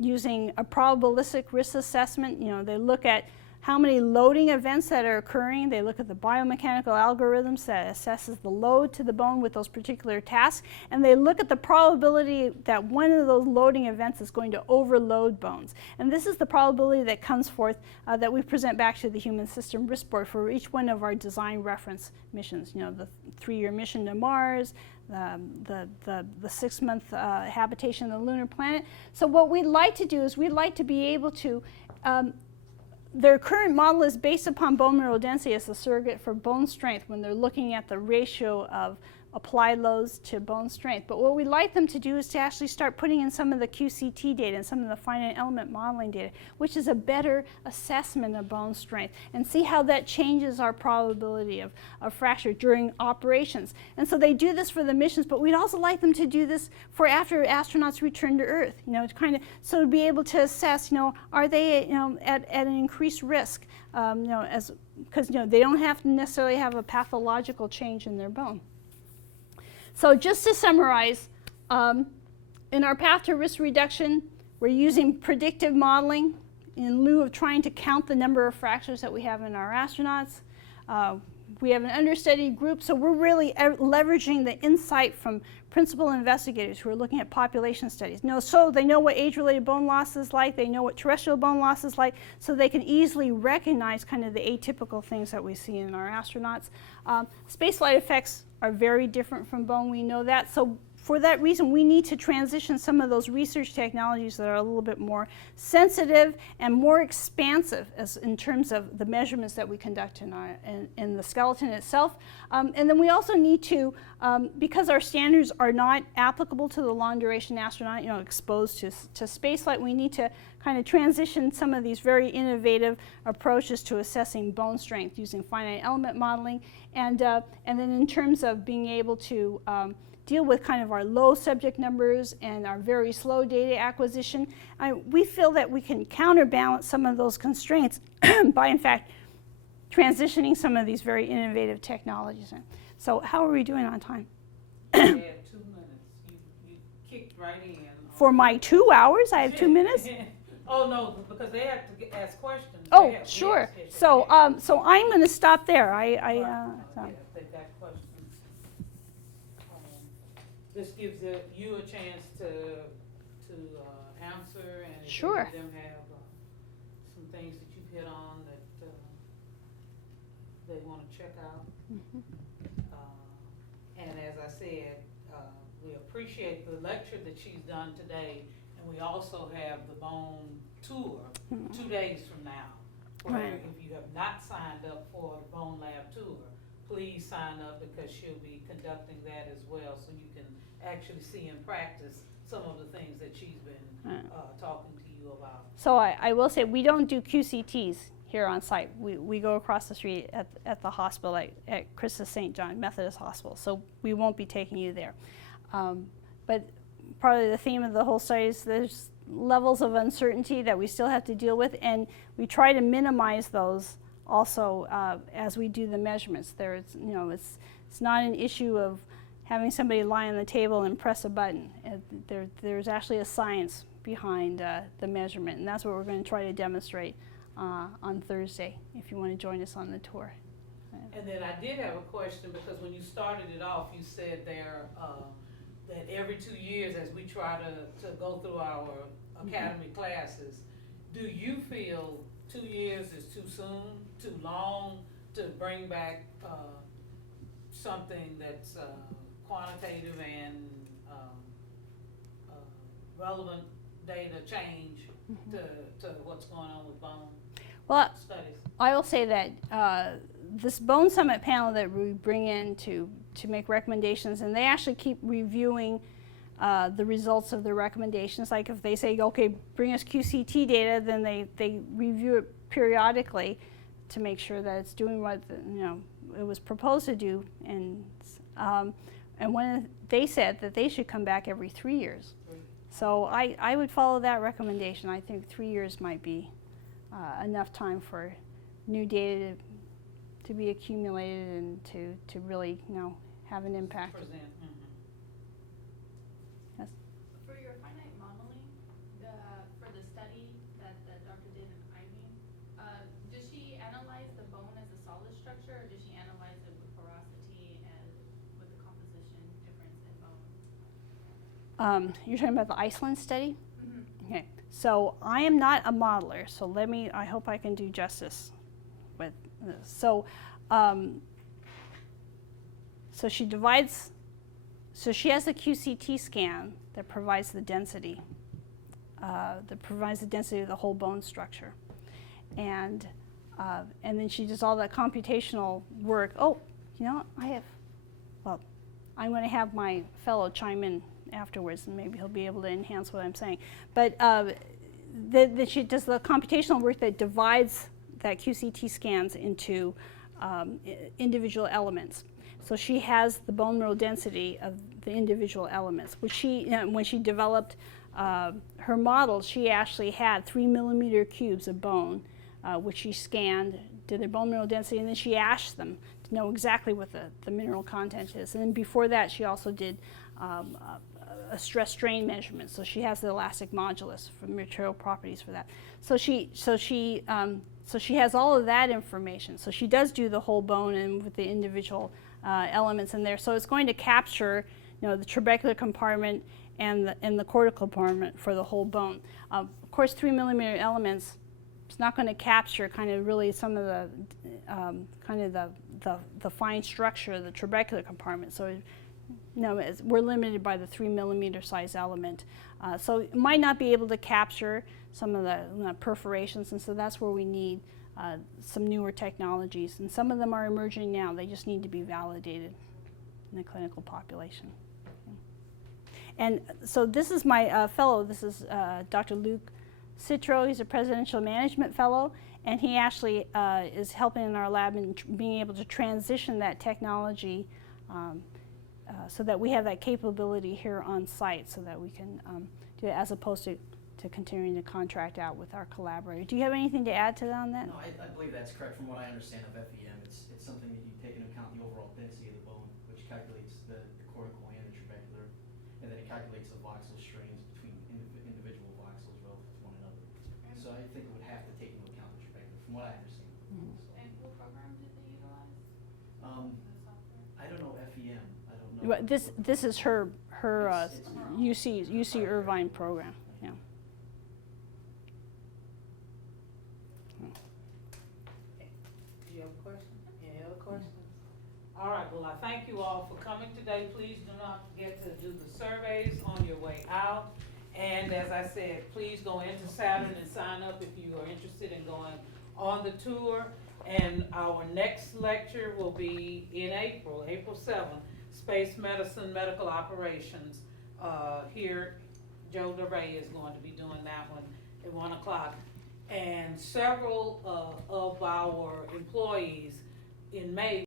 using a probabilistic risk assessment. They look at how many loading events that are occurring. They look at the biomechanical algorithms that assesses the load to the bone with those particular tasks, and they look at the probability that one of those loading events is going to overload bones. And this is the probability that comes forth that we present back to the Human System Risk Board for each one of our design reference missions. The 3-year mission to Mars, the 6-month habitation of the lunar planet. So what we'd like to do is we'd like to be able to their current model is based upon bone mineral density as a surrogate for bone strength when they're looking at the ratio of applied loads to bone strength. But what we'd like them to do is to actually start putting in some of the QCT data and some of the finite element modeling data, which is a better assessment of bone strength, and see how that changes our probability of fracture during operations. And so they do this for the missions, but we'd also like them to do this for after astronauts return to Earth, so to be able to assess, are they, at an increased risk, because, they don't have to necessarily have a pathological change in their bone. So just to summarize, in our path to risk reduction, we're using predictive modeling in lieu of trying to count the number of fractures that we have in our astronauts. We have an understudied group, so we're really leveraging the insight from principal investigators who are looking at population studies. So they know what age-related bone loss is like, they know what terrestrial bone loss is like, so they can easily recognize kind of the atypical things that we see in our astronauts. Spaceflight effects are very different from bone, we know that. So for that reason, we need to transition some of those research technologies that are a little bit more sensitive and more expansive in terms of the measurements that we conduct in the skeleton itself. And then we also need to, because our standards are not applicable to the long-duration astronaut, exposed to spaceflight, we need to kind of transition some of these very innovative approaches to assessing bone strength using finite element modeling. And then in terms of being able to deal with kind of our low subject numbers and our very slow data acquisition, we feel that we can counterbalance some of those constraints by, in fact, transitioning some of these very innovative technologies. So how are we doing on time? You had 2 minutes. You kicked right in. For my 2 hours, I have 2 minutes? Oh, no, because they have to ask questions. Oh, sure. So I'm going to stop there. They've got questions. This gives you a chance to answer, and if sure. any of them have some things that you've hit on that they want to check out. Mm-hmm. And as I said, we appreciate the lecture that she's done today, and we also have the bone tour 2 days from now. Where Right. if you have not signed up for the Bone Lab tour, please sign up, because she'll be conducting that as well, so you can actually see in practice some of the things that she's been talking to you about. So I will say we don't do QCTs here on site. We go across the street at the hospital at Christus St. John Methodist Hospital, so we won't be taking you there. But probably the theme of the whole study is there's levels of uncertainty that we still have to deal with, and we try to minimize those also as we do the measurements. It's not an issue of having somebody lie on the table and press a button. There's actually a science behind the measurement, and that's what we're going to try to demonstrate on Thursday, if you want to join us on the tour. And then I did have a question, because when you started it off, you said there, that every 2 years, as we try to go through our academy classes, do you feel 2 years is too soon, too long to bring back, something that's, quantitative and, relevant data change to what's going on with bone Well, studies? I will say that this Bone Summit panel that we bring in to make recommendations, and they actually keep reviewing the results of their recommendations. Like if they say, okay, bring us QCT data, then they review it periodically to make sure that it's doing what it was proposed to do. And when they said that they should come back every 3 years. So I would follow that recommendation. I think 3 years might be enough time for new data to be accumulated and to really have an impact. Present. Yes. For your finite modeling, for the study that the doctor did in Ivy, does she analyze the bone as a solid structure, or does she analyze it with porosity and with the composition difference in bone? You're talking about the Iceland study? Mm-hmm. Okay. So I am not a modeler, so I hope I can do justice with this. So she divides, so she has a QCT scan that provides the density, of the whole bone structure. And then she does all that computational work. Oh, I'm going to have my fellow chime in afterwards, and maybe he'll be able to enhance what I'm saying. But she does the computational work that divides that QCT scans into individual elements. So she has the bone mineral density of the individual elements, which when she developed her model, she actually had 3 millimeter cubes of bone, which she scanned, did their bone mineral density, and then she ashed them to know exactly what the mineral content is. And then before that, she also did a stress strain measurement. So she has the elastic modulus for material properties for that. So she has all of that information. So she does do the whole bone and with the individual elements in there. So it's going to capture, the trabecular compartment and the cortical compartment for the whole bone. Of course, 3 millimeter elements, it's not going to capture kind of really some of the fine structure of the trabecular compartment. So we're limited by the 3 millimeter size element. So it might not be able to capture some of the perforations, and so that's where we need some newer technologies. And some of them are emerging now. They just need to be validated in the clinical population. And so this is my fellow. This is Dr. Luke Citro. He's a presidential management fellow, and he actually is helping in our lab in being able to transition that technology so that we have that capability here on site, so that we can do it, as opposed to continuing to contract out with our collaborator. Do you have anything to add to that on that? No, I believe that's correct. From what I understand of FEM, it's something that you take into account the overall density of the bone, which calculates the cortical and the trabecular, and then it calculates the voxel strains between individual voxels relative to one another. So I think it would have to take into account the trabecular, from what I understand. Mm-hmm. So, And what program did they utilize? The software? I don't know FEM. I don't know. Well, this is her It's UC Irvine program. Yeah. Do you have a question? Any other questions? All right, well, I thank you all for coming today. Please do not forget to do the surveys on your way out. And as I said, please go into Saturn and sign up if you are interested in going on the tour. And our next lecture will be in April 7th, Space Medicine Medical Operations. Here, Joe DeRay is going to be doing that one at 1 o'clock. And several of our employees in May